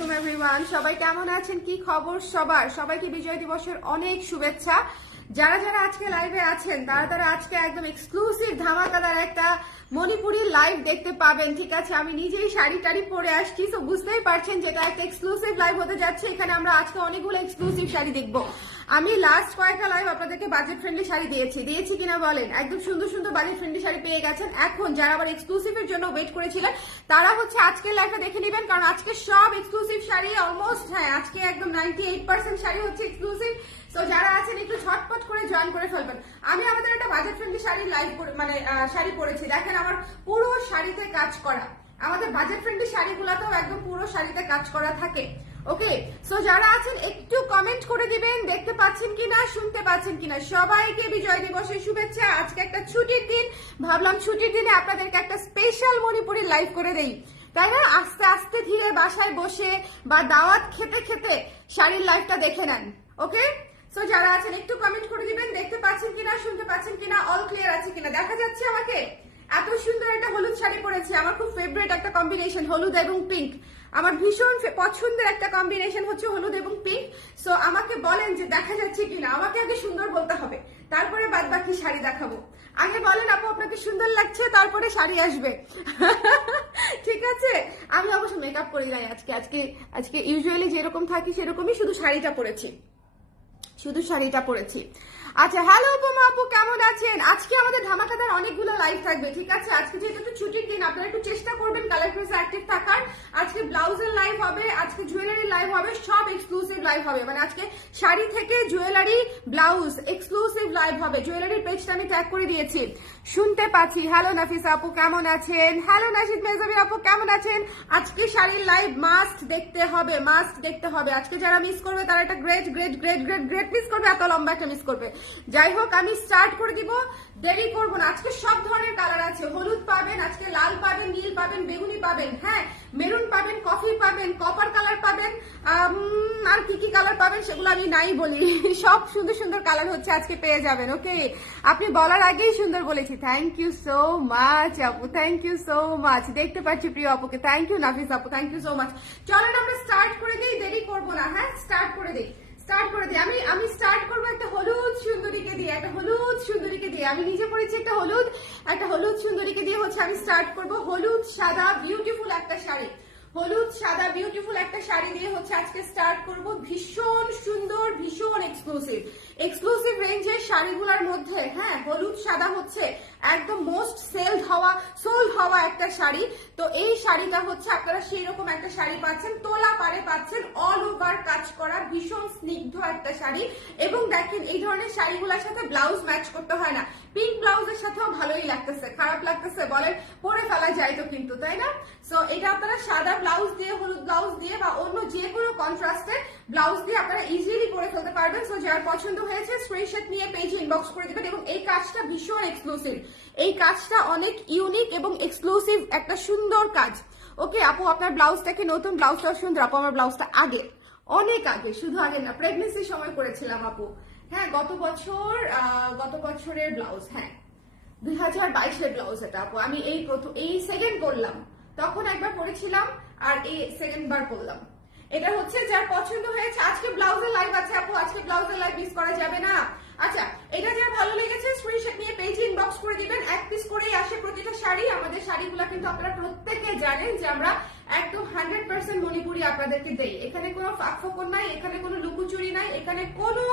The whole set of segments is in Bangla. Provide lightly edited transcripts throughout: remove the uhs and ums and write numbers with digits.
আলাইকুম এভরিওয়ান, সবাই কেমন আছেন? কি খবর সবার? সবাইকে বিজয় দিবসের অনেক শুভেচ্ছা। যারা যারা আজকে লাইভে আছেন তারা আজকে একদম এক্সক্লুসিভ ধামাকাদার একটা মণিপুরি লাইভ দেখতে পাবেন। ঠিক আছে, আমি নিজেই শাড়ি টাড়ি পরে আসছি, তো বুঝতেই পারছেন যেটা একটা এক্সক্লুসিভ লাইভ হতে যাচ্ছে। এখানে আমরা আজকে অনেকগুলো এক্সক্লুসিভ শাড়ি দেখবো। আমি লাস্ট কয়েকটা লাইভ আপনাদেরকে বাজেট ফ্রেন্ডলি শাড়ি দিয়েছি কিনা বলেন? একদম সুন্দর সুন্দর বাজেট ফ্রেন্ডলি শাড়ি পেয়ে গেছেন। এখন যারা আবার এক্সক্লুসিভের জন্য ওয়েট করেছিলেন তারা হচ্ছে আজকের লাইভটা দেখে নেবেন, কারণ আজকে সব এক্সক্লুসিভ শাড়ি অলমোস্ট, হ্যাঁ আজকে একদম 98% শাড়ি হচ্ছে এক্সক্লুসিভ। তো যারা আছেন একটু ঝটপট করে জয়েন করে ফেলবেন। আমি আমাদের একটা বাজেট ফ্রেন্ডলি শাড়ির লাইভ শাড়ি পরেছি, দেখেন আমার পুরো শাড়িতে কাজ করা। আমাদের বাজেট ফ্রেন্ডলি শাড়িগুলোতেও একদম পুরো শাড়িতে কাজ করা থাকে। ওকে, সো যারা আছেন একটু কমেন্ট করে দিবেন দেখতে পাচ্ছেন কিনা, শুনতে পাচ্ছেন কিনা। সবাইকে বিজয় দিবসের শুভেচ্ছা। আজকে একটা ছুটির দিন, ভাবলাম ছুটির দিনে আপনাদেরকে একটা স্পেশাল মণিপুরি লাইভ করে দেই, তাই না? আস্তে আস্তে ধীরে বাসায় বসে বা দাওয়াত খেতে খেতে শাড়ির লাইভটা দেখে নেন। ওকে, সো যারা আছেন একটু কমেন্ট করে দিবেন দেখতে পাচ্ছেন কিনা, শুনতে পাচ্ছেন কিনা, অল ক্লিয়ার আছে কিনা, দেখা যাচ্ছে আমাকে। এত সুন্দর একটা হলুদ শাড়ি পরেছি, আমার খুব ফেভারিট একটা কম্বিনেশন, হলুদ এবং পিঙ্ক। আমার ভীষণ পছন্দের একটা কম্বিনেশন হচ্ছে হলুদ এবং পিঙ্ক। সো আমাকে বলেন যে দেখা যাচ্ছে কিনা, আমাকে আগে সুন্দর বলতে হবে, তারপরে বাদ বাকি শাড়ি দেখাবো। আগে বলেন আপু আপনাকে সুন্দর লাগছে, তারপরে শাড়ি আসবে। ঠিক আছে, আমি অবশ্য মেকআপ করে যাই আজকে আজকে আজকে ইউজুয়ালি যেরকম থাকি সেরকমই, শুধু শাড়িটা পরেছি। আচ্ছা, হ্যালো উপমা আপু, কেমন আছেন? আজকে আমাদের ধামাকাদার অনেকগুলো লাইভ থাকবে। ঠিক আছে, আজকে যেহেতু একটু ছুটির দিন, আপনারা একটু চেষ্টা করবেন কালার প্রেসে অ্যাক্টিভ থাকার। আজকে ব্লাউজের লাইভ হবে, আজকে জুয়েলারি লাইভ হবে, সব এক্সক্লুসিভ লাইভ হবে। মানে আজকে শাড়ি থেকে জুয়েলারি, ব্লাউজ এক্সক্লুসিভ লাইভ হবে। জুয়েলারির পেজটা আমি ট্যাগ করে দিয়েছি, শুনতে পাচ্ছি। হ্যালো নাফিসা আপু, কেমন আছেন? হ্যালো নাশিদ মেহজাবি আপু, কেমন আছেন? আজকে শাড়ির লাইভ মাস্ট দেখতে হবে, মাস্ট দেখতে হবে। আজকে যারা মিস করবে তারা একটা great great great great great miss করবে, এত লম্বা একটা মিস করবে। যাই হোক, আমি স্টার্ট করে দিব, দেরি করবো না। আজকে সব ধরনের কালার আছে, হলুদ পাবেন, আজকে লাল পাবেন, নীল পাবেন, বেগুনি পাবেন, হ্যাঁ মেরুন পাবেন, কফি পাবেন, কপার কালার পাবেন, আর কি কি কালার পাবেন সেগুলো আমি নাই বলি। সব সুন্দর সুন্দর কালার হচ্ছে আজকে পেয়ে যাবেন। ওকে, আপনি বলার আগেই সুন্দর বলেছি। থ্যাংক ইউ সো মাচ আপু, থ্যাংক ইউ সো মাচ। দেখতে পাচ্ছি প্রিয় আপুকে, থ্যাংক ইউ নাফিস আপু, থ্যাংক ইউ সো মাচ। চলেন আমরা স্টার্ট করে দিই, দেরি করবো না। হ্যাঁ স্টার্ট করে দিই। আমি স্টার্ট করবো একটা হলুদ সুন্দরীকে দিয়ে, আমি নিজে পড়েছি একটা হলুদ সুন্দরীকে দিয়ে হচ্ছে আমি স্টার্ট করবো। হলুদ সাদা বিউটিফুল একটা শাড়ি দিয়ে হচ্ছে আজকে স্টার্ট করব। ভীষণ সুন্দর, ভীষণ এক্সক্লুসিভ রেঞ্জের শাড়িগুলোর মধ্যে, হ্যাঁ হলুদ সাদা হচ্ছে একদম মোস্ট সোল্ড হওয়া একটা শাড়ি। তো এই শাড়িটা হচ্ছে আপনারা সেই রকম একটা শাড়ি পাচ্ছেন, তোলা পারে পাচ্ছেন, অল ওভার কাজ করা, ভীষণ স্নিগ্ধ একটা শাড়ি। এবং দেখেন এই ধরনের শাড়িগুলোর সাথে ব্লাউজ ম্যাচ করতে হয় না, পিঙ্ক ব্লাউজের সাথেও ভালোই লাগতেছে, খারাপ লাগতেছে বলেন? পরে ফেলা যায় তো কিন্তু, তাই না? সো এটা আপনারা সাদা ব্লাউজ দিয়ে, হলুদ ব্লাউজ দিয়ে বা অন্য যে কোনো কন্ট্রাস্টের ব্লাউজ দিয়ে আপনারা ইজিলি পরে ফেলতে পারবেন। সো যার পছন্দ হয়েছে স্ক্রিনশট নিয়ে পেজে ইনবক্স করে দিবেন। এবং এই কাজটা ভীষণ এক্সক্লুসিভ, এই কাজটা অনেক ইউনিক এবং এক্সক্লুসিভ একটা সুন্দর কাজ। ওকে আপু, আপনার ব্লাউজটা কি নতুন? ব্লাউজটাও সুন্দর আপু, আমার ব্লাউজটা অনেক আগে, শুধু আগে না, প্রেগনেন্সির সময় করেছিলাম আপু। হ্যাঁ গত বছরের ব্লাউজ, হ্যাঁ 2022-এর ব্লাউজ এটা আপু। আমি এই সেকেন্ড করলাম, তখন একবার পরেছিলাম আর এই সেকেন্ড বার করলাম। এটা হচ্ছে যার পছন্দ হয়েছে। আজকে ব্লাউজের লাইভ আছে আপু, আজকে ব্লাউজের লাইভ মিস করা যাবে না। আচ্ছা, এটা যার ভালো লেগেছে স্ক্রিনশট নিয়ে পেজে ইনবক্স করে দিবেন। এক পিস করেই আসে প্রতিটা শাড়ি। আমাদের শাড়িগুলো কিন্তু আপনারা প্রত্যেকে জানেন যে আমরা একদম 100% মণিপুরি আপনাদেরকে দেই। এখানে কোনো ফাঁকফোকর নাই, এখানে কোনো লুকোচুরি নাই, এখানে কোনো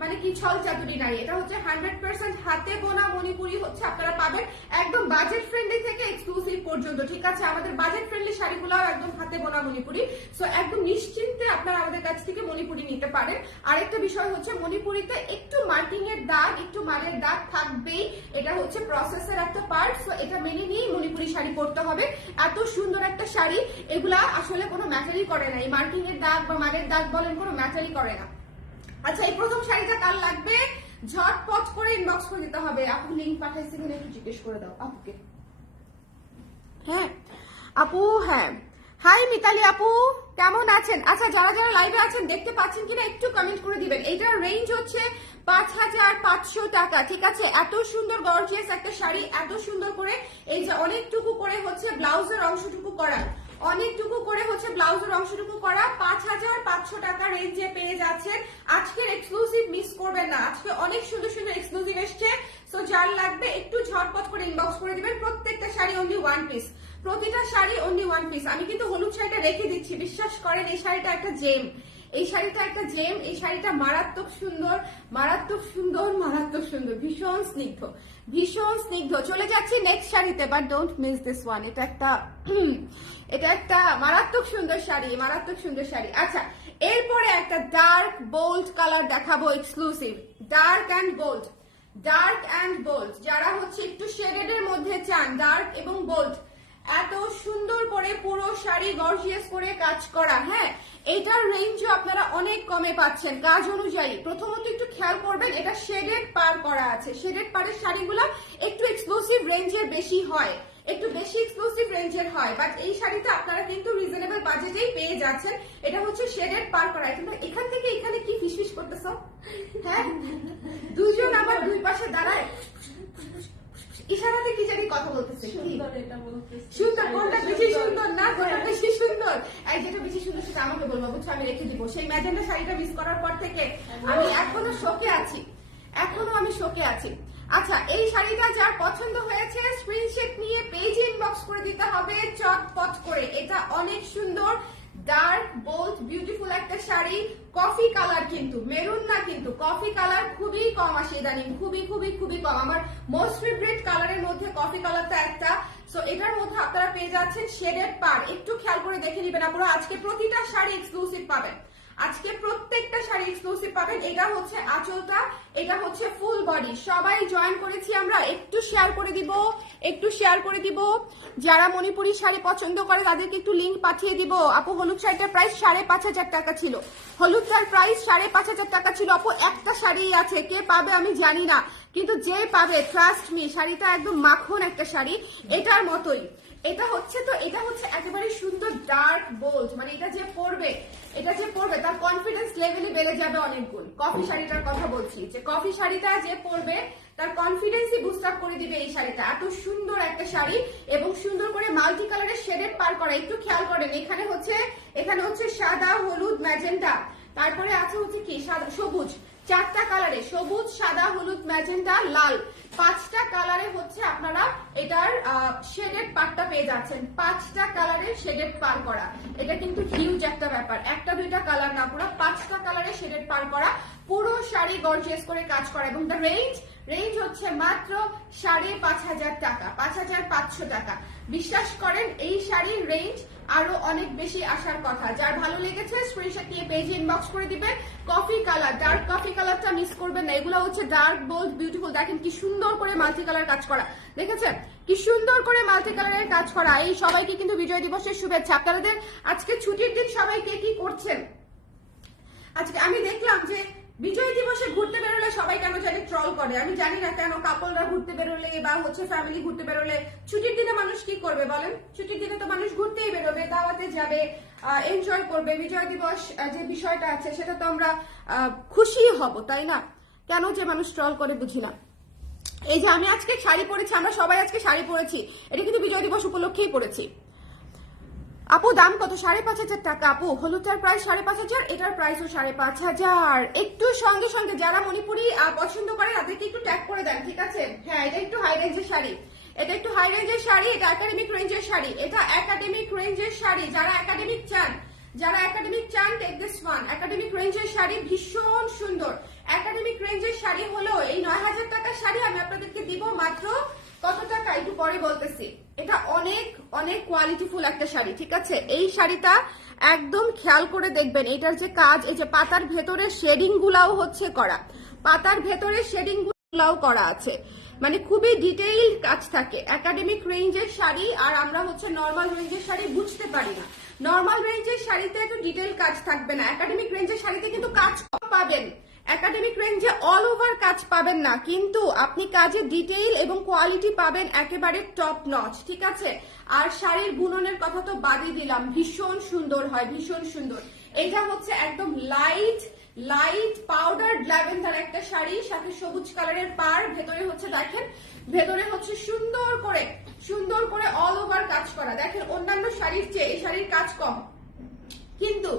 মানে কি ছল চাতুরি নাই। এটা হচ্ছে 100% হাতে বোনা মণিপুরি হচ্ছে আপনারা পাবেন, একদম বাজেট ফ্রেন্ডলি থেকে এক্সক্লুসিভ পর্যন্ত। ঠিক আছে, আমাদের বাজেট ফ্রেন্ডলি শাড়িগুলো একদম হাতে বোনা মণিপুরি। সো একদম নিশ্চিন্তে আপনারা আমাদের কাছ থেকে মণিপুরি নিতে পারেন। আরেকটা বিষয় হচ্ছে মণিপুরিতে একটু মার্কিং এর দাগ, একটু মালের দাগ থাকবেই, এটা হচ্ছে প্রসেসের একটা পার্ট। সো এটা মেনে নিয়ে মণিপুরি শাড়ি পরতে হবে। এত সুন্দর একটা শাড়ি, এগুলা আসলে কোনো ম্যাটারই করে না, এই মার্কিং এর দাগ বা মালের দাগ বলেন কোনো ম্যাটারই করে না। আচ্ছা, এই প্রথম শাড়িটা কার লাগবে ঝটপট করে ইনবক্স করে দিতে হবে। আপু লিংক পাঠাইছি কিনা একটু জিজ্ঞেস করে দাও আপুকে। হ্যাঁ আপু, হ্যাঁ হাই মিতালি আপু, কেমন আছেন? আচ্ছা, যারা যারা লাইভে আছেন দেখতে পাচ্ছেন কিনা একটু কমেন্ট করে দিবেন। এইটার রেঞ্জ হচ্ছে 5500 টাকা। ঠিক আছে, এত সুন্দর গর্জিয়াস একটা শাড়ি, এত সুন্দর করে এই যে অনেকটুকু করে হচ্ছে ব্লাউজের অংশটুকু করা, অনেকটুকু করে হচ্ছে ব্লাউজের অংশটুকু করা, 5500 টাকা রেঞ্জে পেয়ে যাচ্ছেন। আজকের এক্সক্লুসিভ মিস করবেন না, আজকে অনেক সুন্দর সুন্দর এক্সক্লুসিভ এসছে। সো যার লাগবে একটু ঝটপট করে ইনবক্স করে দিবেন। প্রত্যেকটা শাড়ি অনলি ওয়ান পিস, প্রতিটা শাড়ি অনলি ওয়ান পিস। আমি কিন্তু হলুদ শাড়িটা রেখে দিচ্ছি, বিশ্বাস করেন এই শাড়িটা একটা জেম, এই শাড়িটা একটা জেম, এই শাড়িটা মারাত্মক সুন্দর, মারাত্মক সুন্দর, মারাত্মক সুন্দর, ভীষণ স্নিগ্ধ, ভীষণ স্নিগ্ধ। চলে যাচ্ছি নেক্সট শাড়িতে, but don't miss this one. এটা একটা মারাত্মক সুন্দর শাড়ি, মারাত্মক সুন্দর শাড়ি। আচ্ছা, এরপরে একটা ডার্ক বোল্ড কালার দেখাবো exclusive, dark and bold, dark and bold. যারা হচ্ছে একটু শেডের মধ্যে চান, ডার্ক এবং বোল্ড, এত সুন্দর করে পুরো শাড়ি গর্জিয়াস করে কাজ করা। হ্যাঁ, এটার রেঞ্জও আপনারা অনেক কমে পাচ্ছেন কাজ অনুযায়ী। প্রথমত একটু খেয়াল করবেন, এটা শেডেড পার করা আছে, শেডেড পারের শাড়িগুলো একটু এক্সক্লুসিভ রেঞ্জের বেশি হয়, একটু বেশি এক্সক্লুসিভ রেঞ্জের হয়, বাট এই শাড়িটা আপনারা কিন্তু রিজনেবল বাজেটেই পেয়ে যাচ্ছেন। এটা হচ্ছে শেডেড পার করা। কিন্তু এখান থেকে এখানে কি ফিসফিস করতেছ? হ্যাঁ, দুজন আমার দুই পাশে দাঁড়ায় ইশারাতে কি জানি কথা বলতেছে। সুন্দর, কোনটা বেশি সুন্দর না কোনটা বেশি সুন্দর? এই যেটা বেশি সুন্দর সেটা আমাকে বলবো, বুঝছো? আমি রেখে দিব। সেই ম্যাজেন্টা শাড়িটা মিস করার পর থেকে আমি এখনো শোকে আছি, এখনো আমি শোকে আছি। আচ্ছা, এই শাড়িটা যার পছন্দ হয়েছে স্ক্রিনশট নিয়ে পেজ ইনবক্স করে দিতে হবে চটপট করে। এটা অনেক সুন্দর, ডার্ক বোল্ড বিউটিফুল একটা শাড়ি, কফি কালার, কিন্তু মেরুন না, কিন্তু কফি কালার খুবই কম আসে ইদানিং, খুবই খুবই খুবই কম। আমার মোস্ট ফেভারিট কালারের মধ্যে কফি কালারটা একটা। সো এটার মধ্যে আপনারা পেয়ে যাচ্ছেন শেডেড পার। একটু খেয়াল করে দেখে নিবেন আপনারা, আজকে প্রতিটা শাড়ি এক্সক্লুসিভ পাবেন, আজকে প্রত্যেকটা শাড়ি এক্সক্লুসিভ পাবেন। এটা হচ্ছে আঁচলটা, এটা হচ্ছে ফুল বডি। সবাই জয়েন করেছি আমরা, একটু শেয়ার করে দিব, একটু শেয়ার করে দিব। যারা মণিপুরি শাড়ি পছন্দ করে তাদেরকে একটু লিংক পাঠিয়ে দিব। আপু, হলুদ শাড়িটার প্রাইস 5500 টাকা ছিল, হলুদটার প্রাইস 5500 টাকা ছিল। আপু, একটা শাড়ি আছে, কে পাবে আমি জানি না, কিন্তু যে পাবে ট্রাস্ট মি, শাড়িটা একদম মাখন একটা শাড়ি, এটার মতোই। এটা হচ্ছে একেবারে সুন্দর ডার্ক বোল্ড, মানে এটা যে পরবে, এটা যে পরবে তার কনফিডেন্স লেভেলে বেড়ে যাবে অনেক গুণ। কফি শাড়িটার কথা বলছি, যে কফি শাড়িটা যে পরবে তার কনফিডেন্সই বুস্ট আপ করে দিবে এই শাড়িটা। এত সুন্দর একটা শাড়ি এবং সুন্দর করে মাল্টি কালারের শেডেড পার করা। একটু খেয়াল করেন, এখানে হচ্ছে সাদা, হলুদ, ম্যাজেন্টা, তারপরে আছে হচ্ছে কি সাদা, সবুজ, চারটা কালারে, সবুজ, সাদা, হলুদ, ম্যাজেন্টা, লাল, 5টা কালারে হচ্ছে আপনারা এটার শেডেড পারটা পেয়ে যাচ্ছেন। 5টা কালারের শেডেড পার করা, এটা কিন্তু হিউজ একটা ব্যাপার। একটা দুইটা কালার না, পুরো 5টা কালারে শেডেড পার করা, পুরো শাড়ি গর্জিয়াস করে কাজ করা। এবং দ্য রেঞ্জ হচ্ছে মাত্র 5500 টাকা, 5500 টাকা। বিশ্বাস করেন এই শাড়ির রেঞ্জ আরো অনেক বেশি আসার কথা। যার ভালো লেগেছে স্ক্রিনশট নিয়ে পেজে ইনবক্স করে দিবেন। কফি কালার, ডার্ক কফি কালারটা মিস করবেন না। এগুলো হচ্ছে ডার্ক বোল্ড বিউটিফুল। দেখেন কি সুন্দর করে মাল্টি কালার কাজ করা, দেখেছেন কি সুন্দর করে মাল্টি কালারের কাজ করা। এই সবাইকে কিন্তু বিজয় দিবসের শুভেচ্ছা। আপনাদের আজকে ছুটির দিন, সবাই কে কি করছেন? আজকে আমি দেখলাম যে বিজয় দিবসে ঘুরতে বেরোলে সবাই কেন জানি ট্রল করে, আমি জানি না কেন। কাপলরা ঘুরতে বেরোলে বা হচ্ছে ফ্যামিলি ঘুরতে বেরোলে, ছুটির দিনে মানুষ কি করবে বলেন? ছুটির দিনে তো মানুষ ঘুরতেই বেরোবে, দাওয়াতে যাবে, এনজয় করবে। বিজয় দিবস যে বিষয়টা আছে সেটা তো আমরা খুশি হব, তাই না? কেন যে মানুষ ট্রল করে বুঝি না। এই যে আমি আজকে শাড়ি পরেছি, আমরা সবাই আজকে শাড়ি পরেছি, এটা কিন্তু বিজয় দিবস উপলক্ষেই পরেছি। আপু, দাম কত? 5500 টাকা। আপু, হলুদটার প্রাইস 5500, এটার প্রাইসও 5500। একটু সঙ্গে সঙ্গে যারা মণিপুরি পছন্দ করে তাদেরকে একটু ট্যাগ করে দেন, ঠিক আছে? হ্যাঁ, এটা একটু হাই রেঞ্জের শাড়ি, এটা একটু হাই রেঞ্জের শাড়ি, এটা একাডেমিক রেঞ্জের শাড়ি, এটা একাডেমিক রেঞ্জের শাড়ি। যারা একাডেমিক চান টেক দিস ওয়ান। একাডেমিক রেঞ্জের শাড়ি ভীষণ সুন্দর। একাডেমিক রেঞ্জের শাড়ি হলো এই 9000 টাকার শাড়ি আমি আপনাদেরকে দিব মাত্র কত টাকা একটু পরে বলতেছি। এটা অনেক অনেক কোয়ালিটিফুল একটা শাড়ি, ঠিক আছে? এই শাড়িটা একদম খেয়াল করে দেখবেন, এটার যে কাজ, এই যে পাতার ভেতরে শেডিং গুলাও হচ্ছে করা, পাতার ভেতরে শেডিং গুলাও করা আছে, মানে খুবই ডিটেইলড কাজ থাকে। একাডেমিক রেঞ্জের শাড়ি আর আমরা হচ্ছে নর্মাল রেঞ্জের শাড়ি বুঝতে পারি না। নর্মাল রেঞ্জের শাড়িতে একটু ডিটেইল কাজ থাকবে না, একাডেমিক রেঞ্জের শাড়িতে কিন্তু কাজ পাবেন। একাডেমিক রেঞ্জে অল ওভার কাজ পাবেন না, কিন্তু আপনি কাজে ডিটেইল এবং কোয়ালিটি পাবেন একেবারে টপ নচ, ঠিক আছে? আর শাড়ির বুননের কথা তো বাদই দিলাম, ভীষণ সুন্দর হয়, ভীষণ সুন্দর। এটা হচ্ছে একদম লাইট পাউডার ল্যাভেন্ডার একটা শাড়ি, সাথে সবুজ কালারের পার, ভেতরে হচ্ছে দেখেন, ভেতরে হচ্ছে সুন্দর করে সুন্দর করে অল ওভার কাজ করা। দেখেন অন্যান্য শাড়ির চেয়ে এই শাড়ির কাজ কম, কিন্তু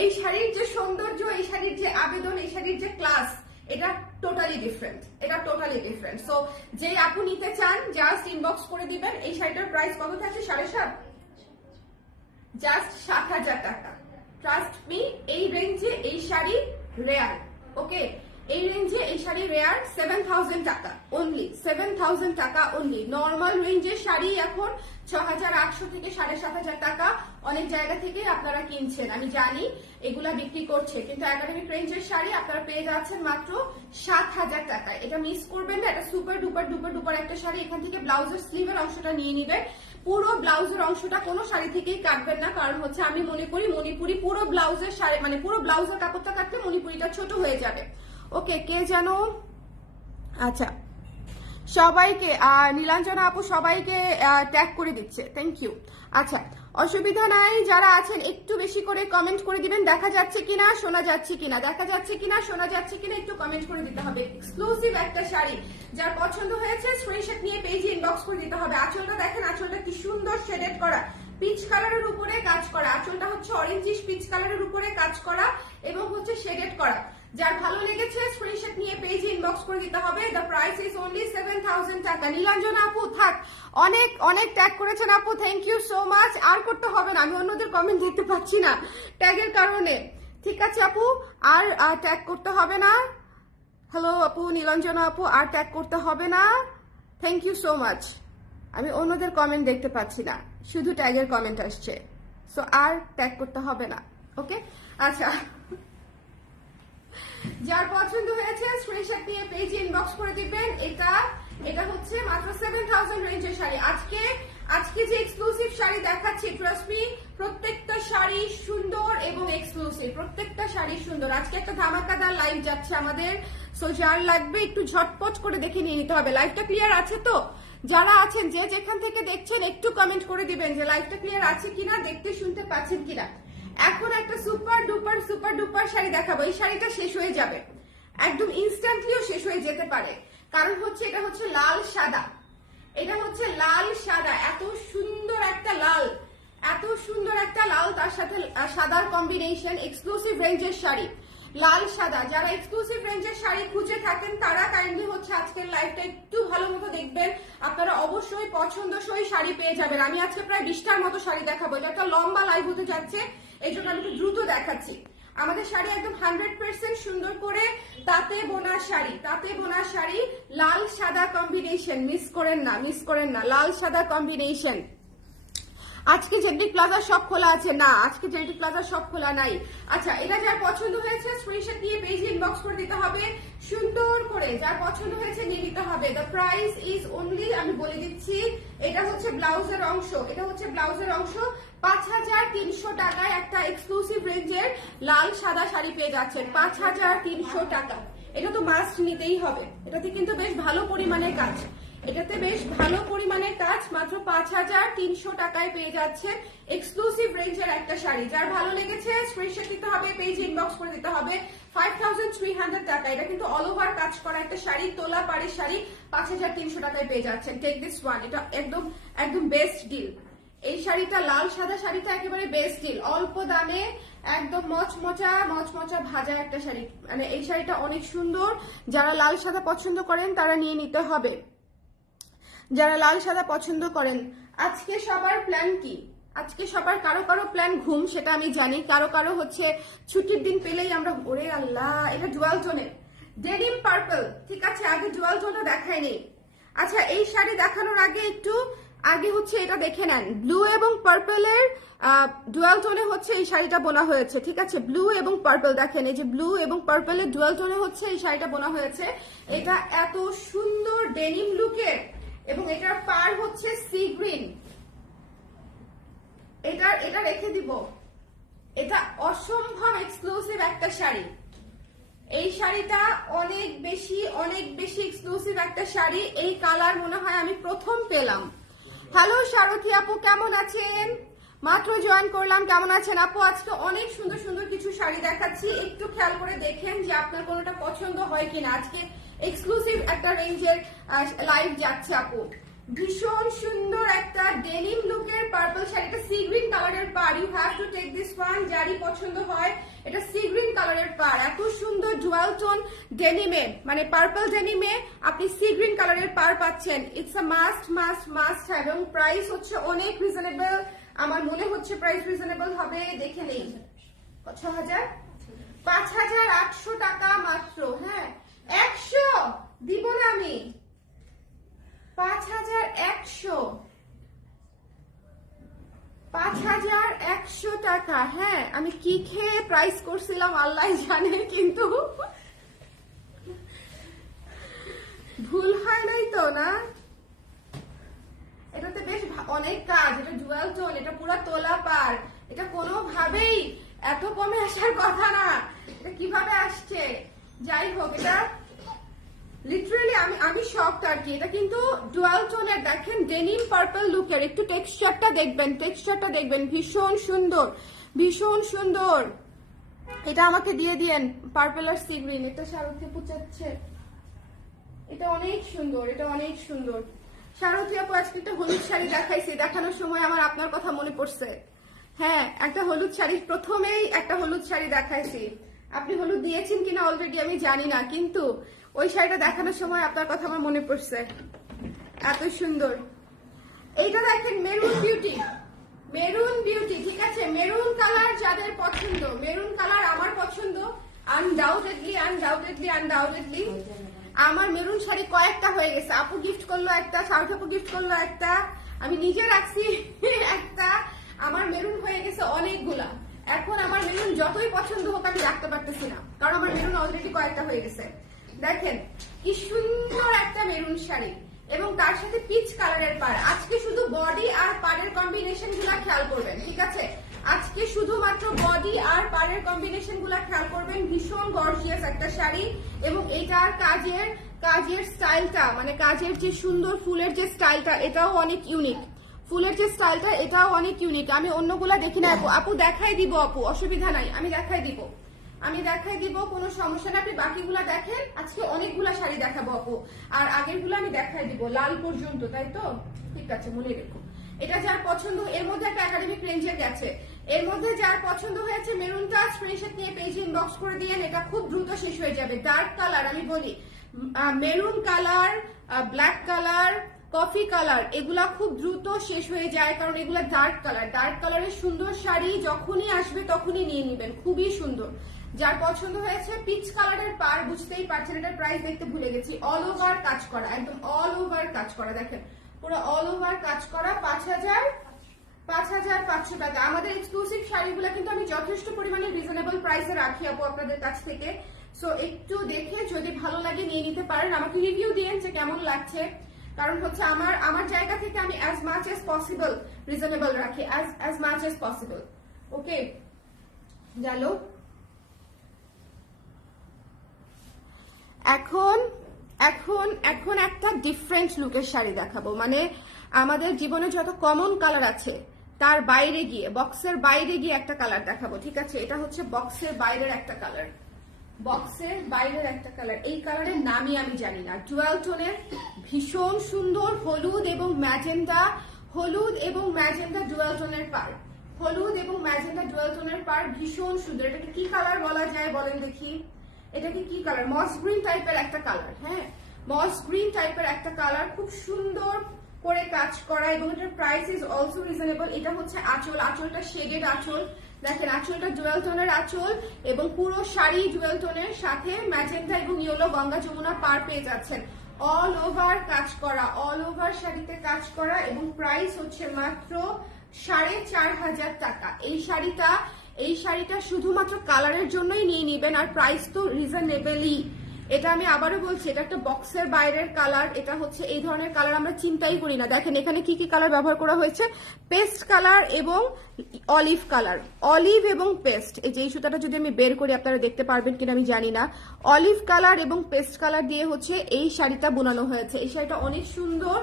এই শাড়ির যে সৌন্দর্য, এই শাড়ির যে আবেদন, এই শাড়ির যে ক্লাস, এটা টোটালি ডিফারেন্ট, এটা টোটালি ডিফারেন্ট। সো যে আপু নিতে চান জাস্ট ইনবক্স করে দিবেন। এই শাড়িটার প্রাইস কত থাকছে? 7.5, জাস্ট 7,000 টাকা। ট্রাস্ট মি, এই রেঞ্জে এই শাড়ি রেয়ার। ওকে, এই রেঞ্জে এই শাড়ি রেয়ার। 7,000 টাকা অনলি, 7,000 টাকা অনলি। নর্মাল রেঞ্জের শাড়ি এখন 6,800 থেকে 7,500 টাকা অনেক জায়গা থেকে আপনারা কিনছেন, আমি জানি এগুলা বিক্রি করছে, কিন্তু একাডেমিক রেঞ্জের শাড়ি আপনারা পেয়ে যাচ্ছেন মাত্র 7,000 টাকায়। এটা মিস করবেন না, এটা সুপার ডুপার ডুপার ডুপার একটা শাড়ি। এখান থেকে ব্লাউজের স্লিভের অংশটা নিয়ে নিবেন, পুরো ব্লাউজের অংশটা কোনো শাড়ি থেকেই কাটবেন না, কারণ হচ্ছে আমি মনে করি মণিপুরি পুরো ব্লাউজের শাড়ি মানে পুরো ব্লাউজের কাপড়টা কাটলে মণিপুরিটা ছোট হয়ে যাবে। ওকে, কে যেন, আচ্ছা সবাইকে নীলাঞ্জনা আপু সবাইকে ট্যাগ করে দিচ্ছে, থ্যাংক ইউ। আচ্ছা, অসুবিধা নাই, যারা আছেন একটু বেশি করে কমেন্ট করে দিবেন। দেখা যাচ্ছে কিনা, শোনা যাচ্ছে কিনা, দেখা যাচ্ছে কিনা, শোনা যাচ্ছে কিনা, একটু কমেন্ট করে দিতে হবে। এক্সক্লুসিভ একটা শাড়ি, যার পছন্দ হয়েছে স্ক্রিনশট নিয়ে পেজে ইনবক্স করে দিতে হবে। আঁচলটা দেখেন, আঁচলটা কি সুন্দর শেডেড করা, পিচ কালারের উপরে কাজ করা। আঁচলটা হচ্ছে অরেঞ্জিশ পিচ কালারের উপরে কাজ করা এবং হচ্ছে শেডেড করা। যার ভালো লেগেছে স্ক্রিনশট নিয়ে পেজে ইনবক্স করে দিতে হবে। দ্য প্রাইস ইজ অনলি 7,000 টাকা। নীলাঞ্জনা আপু থাক, অনেক অনেক ট্যাগ করেছেন আপু, থ্যাংক ইউ সো মাচ। আর করতে হবে না, আমি অন্যদের কমেন্ট দেখতে পাচ্ছি না ট্যাগের কারণে। ঠিক আছে আপু, আর ট্যাগ করতে হবে না। হ্যালো আপু, নীলাঞ্জনা আপু, আর ট্যাগ করতে হবে না, থ্যাংক ইউ সো মাচ। আমি অন্যদের কমেন্ট দেখতে পাচ্ছি না, শুধু ট্যাগের কমেন্ট আসছে, সো আর ট্যাগ করতে হবে না। ওকে, আচ্ছা, যার পছন্দ হয়েছে স্ক্রিনশট নিয়ে পেজে ইনবক্স করে দিবেন। এটা হচ্ছে মাত্র 7,000 রেঞ্জের শাড়ি। আজকে যে এক্সক্লুসিভ শাড়ি দেখাচ্ছি, ট্রাস্ট মি, প্রত্যেকটা শাড়ি সুন্দর এবং এক্সক্লুসিভ, প্রত্যেকটা শাড়ি সুন্দর। আজকে একটা ধামাকাদার লাইভ যাচ্ছে আমাদের, সো যার লাগবে একটু ঝটপট করে দেখে নিয়ে নিতে হবে। লাইভটা ক্লিয়ার আছে তো? যারা আছেন যে যেখান থেকে দেখছেন একটু কমেন্ট করে দিবেন যে লাইভটা ক্লিয়ার আছে কিনা, দেখতে শুনতে পাচ্ছেন কিনা। এখন একটা সুপার ডুপার শাড়ি দেখাবো। এই শাড়িটা শেষ হয়ে যাবে, একদম ইনস্ট্যান্টলিও শেষ হয়ে যেতে পারে, কারণ হচ্ছে এটা হচ্ছে লাল সাদা। এটা হচ্ছে লাল সাদা, এত সুন্দর একটা লাল, এত সুন্দর একটা লাল, তার সাথে সাদার কম্বিনেশন। এক্সক্লুসিভ রেঞ্জের শাড়ি, লাল সাদা। যারা এক্সক্লুসিভ রেঞ্জের শাড়ি খুঁজে থাকেন তারা কাইন্ডলি হচ্ছে আজকের লাইভটা একটু ভালো মতো দেখবেন, আপনারা অবশ্যই পছন্দসই শাড়ি পেয়ে যাবেন। আমি আজকে প্রায় 20টার মতো শাড়ি দেখাবো, এটা একটা লম্বা লাইভ হতে যাচ্ছে, এই জন্য আমি একটু দ্রুত দেখাচ্ছি। আমাদের শাড়ি একদম 100% সুন্দর করে তাঁতে বোনা শাড়ি, তাঁতে বোনা শাড়ি, লাল সাদা কম্বিনেশন, মিস করেন না, মিস করেন না, লাল সাদা কম্বিনেশন। আজকে জেনেটিক প্লাজা সব খোলা আছে না, আজকে জেনেটিক প্লাজা সব খোলা নাই। আচ্ছা, এটা যার পছন্দ হয়েছে স্ক্রিনশট নিয়ে পেজে ইনবক্স করে দিতে হবে সুন্দর করে, যার পছন্দ হয়েছে নিয়ে নিতে হবে। দ্য প্রাইস ইজ অনলি, আমি বলে দিচ্ছি, এটা হচ্ছে ব্লাউজের অংশ, এটা হচ্ছে ব্লাউজের অংশ। 5,300 টাকায় একটা এক্সক্লুসিভ রেঞ্জের লাল সাদা শাড়ি পেয়ে যাচ্ছেন, 5,300 টাকা। এটা তো মাস্ট নিতেই হবে, এটাতে কিন্তু বেশ ভালো পরিমাণের কাজ, এটাতে বেশ ভালো পরিমাণের কাজ। মাত্র 5,300 টাকায় পেয়ে যাচ্ছে এক্সক্লুসিভ রেঞ্জের একটা শাড়ি। যার ভালো লেগেছে স্ক্রিনশট দিতে হবে, পেজে ইনবক্স করে দিতে হবে। 5,300 টাকা, এটা কিন্তু অল ওভার কাজ করা একটা শাড়ি, তোলা পাড়ের শাড়ি, 5,300 টাকায় পেয়ে যাচ্ছেন। টেক দিস ওয়ান, এটা একদম একদম বেস্ট ডিল। এই শাড়িটা, লাল সাদা শাড়িটা একেবারে বেস্ট ডিল, অল্প দামে একদম মচমচা ভাজা একটা শাড়ি। মানে এই শাড়িটা অনেক সুন্দর, যারা লাল সাদা পছন্দ করেন তারা নিয়ে নিতে হবে, যারা লাল সাদা পছন্দ করেন। আজকে সবার প্ল্যান কি? আজকে সবার কারো কারো প্ল্যান ঘুম, সেটা আমি জানি, কারো কারো হচ্ছে ছুটির দিন পেলেই আমরা, ওরে আল্লাহ, এটা ডুয়াল টোনের ডেনিম পার্পল। ঠিক আছে, আগে ডুয়াল টোনটা দেখায়নি। আচ্ছা, এই শাড়ি দেখানোর আগে একটু আগে হচ্ছে এটা দেখে নেন, ব্লু এবং পার্পলের ডুয়াল টোনে হচ্ছে এই শাড়িটা বোনা হয়েছে। ঠিক আছে, ব্লু এবং পার্পল, দেখেন এই যে ব্লু এবং পার্পলের ডুয়াল টোনে হচ্ছে এই শাড়িটা বোনা হয়েছে। এটা এত সুন্দর ডেনিম লুকের, এবং এটার পার হচ্ছে সি গ্রিন। এটা রেখে দিব, এটা অসম্ভব এক্সক্লুসিভ একটা শাড়ি। এই শাড়িটা অনেক বেশি এক্সক্লুসিভ একটা শাড়ি। এই কালার মনে হয় আমি প্রথম পেলাম। হ্যালো সারথী আপু, কেমন আছেন? মাত্র জয়েন করলাম, কেমন আছেন আপু? আজকে অনেক সুন্দর সুন্দর কিছু শাড়ি দেখাচ্ছি, একটু খেয়াল করে দেখেন যে আপনার কোনোটা পছন্দ হয় কিনা। আজকে এক্সক্লুসিভ একটা রেঞ্জের লাইভ যাচ্ছে আপু, ভীষণ সুন্দর একটা ডেনিম লুকের পার্পল শাড়ি, এটা সি গ্রিন কালারের পার, you have to take this one, যারই পছন্দ হয়। এটা সি গ্রিন কালারের পার, এত সুন্দর ডুয়াল টোন ডেনিমে, মানে পার্পল ডেনিমে আপনি সি গ্রিন কালারের পার পাচ্ছেন। It's a must must must, এবং প্রাইস হচ্ছে অনেক রিজনেবল, আমার মনে হচ্ছে প্রাইস রিজনেবল হবে, দেখে নেই 5,800 টাকা মাত্র। হ্যাঁ 100 দিব না আমি, 5,100 টাকা। হ্যাঁ আমি কি খেয়ে প্রাইস করছিলাম আল্লাহ জানে, কিন্তু ভুল হয় নাই তো না? এটাতে বেশ অনেক কাজ, এটা ডুয়াল টোন, এটা পুরো তোলা পার, এটা কোনোভাবেই এত কমে আসার কথা না, এটা কিভাবে আসছে? যাই হোক, এটা লিটারালি আমি শকড আর কি। এটা কিন্তু ডুয়াল টোনের, দেখেন ডেনিম পার্পল লুকের, একটু টেক্সচারটা দেখবেন, ভীষণ সুন্দর, ভীষণ সুন্দর। এটা আমাকে দিয়ে দিয়েন পার্পল আর সি গ্রিন, এটা শারুখকে পুচাচ্ছে, এটা অনেক সুন্দর, এটা অনেক সুন্দর। শারুখী আপু আজকে একটা হলুদ শাড়ি দেখাইছি, দেখানোর সময় আমার আপনার কথা মনে পড়ছে। হ্যাঁ একটা হলুদ শাড়ি, প্রথমেই একটা হলুদ শাড়ি দেখাইছি, আপনি হলুদ দিয়েছেন কিনা অলরেডি আমি জানি না, কিন্তু ওই শাড়িটা দেখানোর সময় আপনার কথা আমার মনে পড়ছে, এত সুন্দর। এইটা দেখেন মেরুন বিউটি, মেরুন বিউটি, ঠিক আছে? মেরুন কালার যাদের পছন্দ, মেরুন কালার আমার পছন্দ আনডাউটেডলি, আনডাউটেডলি, আনডাউটেডলি। আমার মেরুন শাড়ি কয়েকটা হয়ে গেছে, আপু গিফট করলো একটা, সাউথ আপু গিফট করলো একটা, আমি নিজে রাখছি একটা, আমার মেরুন হয়ে গেছে অনেকগুলা। এখন আমার মেরুন যতই পছন্দ হোক আমি রাখতে পারতেছি না, কারণ আমার মেরুন অলরেডি কয়েকটা হয়ে গেছে। দেখেন কি সুন্দর একটা মেরুন শাড়ি, এবং তার সাথে পিচ কালারের পাড়। আজকে শুধু বডি আর পাড়ের কম্বিনেশন গুলা খেয়াল করবেন, ঠিক আছে? আজকে শুধুমাত্র বডি আর পাড়ের কম্বিনেশন গুলা খেয়াল করবেন। ভীষণ গর্জিয়াস একটা শাড়ি, এবং এটার কাজের স্টাইলটা, মানে কাজের যে সুন্দর ফুলের যে স্টাইলটা, এটাও অনেক ইউনিক। ফুলের যে স্টাইলটা এটাও অনেক ইউনিক। আমি অন্যগুলা দেখি না আপু, দেখাই দিব আপু, অসুবিধা নাই, আমি দেখাই দিব, কোনো সমস্যা না। আপনি বাকিগুলা দেখেন, আজকে অনেকগুলা শাড়ি দেখাবো আপু, আর আগের গুলো আমি দেখাই দিব লাল পর্যন্ত, তাই তো? ঠিক আছে, মনে রেখো। এটা যার পছন্দ, এর মধ্যে একটা একাডেমিক রেঞ্জে গেছে, এর মধ্যে যার পছন্দ হয়েছে মেরুনটা স্ক্রিনশট নিয়ে পেজে ইনবক্স করে দিয়েন, এটা খুব দ্রুত শেষ হয়ে যাবে। ডার্ক কালার আমি বলি, maroon colour, black colour, coffee colour, এগুলা খুব দ্রুত শেষ হয়ে যায়, কারণ এগুলা ডার্ক কালারের সুন্দর শাড়ি যখনই আসবে তখনই নিয়ে নিবেন, খুবই সুন্দর। যার পছন্দ হয়েছে পিচ কালারের পার, বুঝতেই পারছেন, এটার প্রাইস দেখতে ভুলে গেছি, অল ওভার কাজ করা, একদম অল ওভার কাজ করা, দেখেন পুরো অল ওভার কাজ করা, 5,500 টাকা। আমাদের এক্সক্লুসিভ শাড়িগুলো কিন্তু আমি যথেষ্ট পরিমাণে রিজনেবল প্রাইসে রাখি আপু আপনাদের কাছ থেকে, সো একটু দেখে যদি ভালো লাগে নিয়ে নিতে পারেন। আমাকে রিভিউ দিয়েন যে কেমন লাগছে, কারণ হচ্ছে আমার জায়গা থেকে আমি as much as possible reasonable রাখি, অ্যাজ মাচ এজ পসিবল। ওকে জানো, এখন একটা ডিফারেন্ট লুকের শাড়ি দেখাবো, মানে আমাদের জীবনে যত কমন কালার আছে তার বাইরে গিয়ে, বক্সের বাইরে গিয়ে একটা কালার দেখাবো, ঠিক আছে? এটা হচ্ছে বক্সের বাইরের একটা কালার, এই কালারের নামই আমি জানি না, ডুয়াল টোনের, ভীষণ সুন্দর, হলুদ এবং ম্যাজেন্ডা ডুয়াল টোনের পার, ভীষণ সুন্দর। এটাকে কি কালার বলা যায় বলেন দেখি? এটাকে কি কালার? মস গ্রিন টাইপের একটা কালার, হ্যাঁ মস গ্রিন টাইপের একটা কালার, খুব সুন্দর করে কাজ করা, এবং এটার প্রাইস ইজ অলসো রিজনেবল। এটা হচ্ছে আঁচলটা শেডেড আঁচল, দেখেন আঁচলটা ডুয়াল টোনের আঁচল, এবং পুরো শাড়ি ডুয়াল টোনের, সাথে ম্যাজেন্টা এবং ইয়েলো গঙ্গা যমুনা পার পেয়ে যাচ্ছেন। অল ওভার কাজ করা, অল ওভার শাড়িতে কাজ করা, এবং প্রাইস হচ্ছে মাত্র 4,500 টাকা। এই শাড়িটা শুধুমাত্র কালারের জন্যই নিয়ে নিবেন, আর প্রাইস তো রিজনেবলই। এটা আমি আবারও বলছি, এটা একটা বক্সের বাইরের কালার, এটা হচ্ছে এই ধরনের কালার আমরা চিন্তাই করি না। দেখেন এখানে কি কি কালার ব্যবহার করা হয়েছে, পেস্ট কালার এবং অলিভ কালার, অলিভ এবং পেস্ট। এই যে এই সুতাটা যদি আমি বের করি আপনারা দেখতে পারবেন কিনা আমি জানি না, অলিভ কালার এবং পেস্ট কালার দিয়ে হচ্ছে এই শাড়িটা বোনানো হয়েছে। এই শাড়িটা অনেক সুন্দর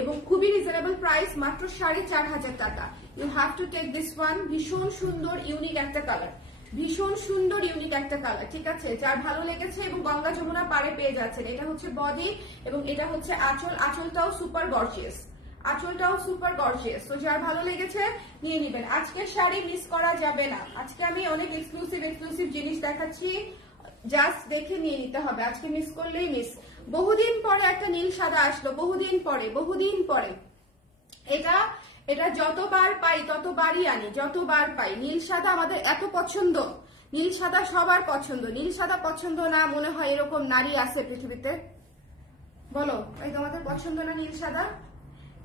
এবং খুবই রিজনেবল প্রাইস, মাত্র 4,500 টাকা। You have to take this one, ভীষণ সুন্দর ইউনিক একটা কালার, ভীষণ সুন্দর ইউনিক একটা কালার, ঠিক আছে? যার ভালো লেগেছে এবং গঙ্গা যমুনা পারে পেয়ে যাচ্ছেন। এটা হচ্ছে বডি এবং এটা হচ্ছে আঁচল, আঁচলটাও সুপার গর্জিয়াস, আঁচলটাও সুপার গর্জিয়াস। তো যার ভালো লেগেছে নিয়ে নেবেন। আজকের শাড়ি মিস করা যাবে না। আজকে আমি অনেক এক্সক্লুসিভ জিনিস দেখাচ্ছি, জাস্ট দেখে নিয়ে নিতে হবে। আজকে মিস করলেই মিস। বহুদিন পরে একটা নীল সাদা আসলো, বহুদিন পরে। এটা এটা যতবার পাই ততবারই আনি, যতবার পাই। নীল সাদা আমাদের এত পছন্দ, নীল সাদা সবার পছন্দ। নীল সাদা পছন্দ না মনে হয় এরকম নারী আছে পৃথিবীতে? বলো, এই তোমাদের পছন্দ না নীল সাদা?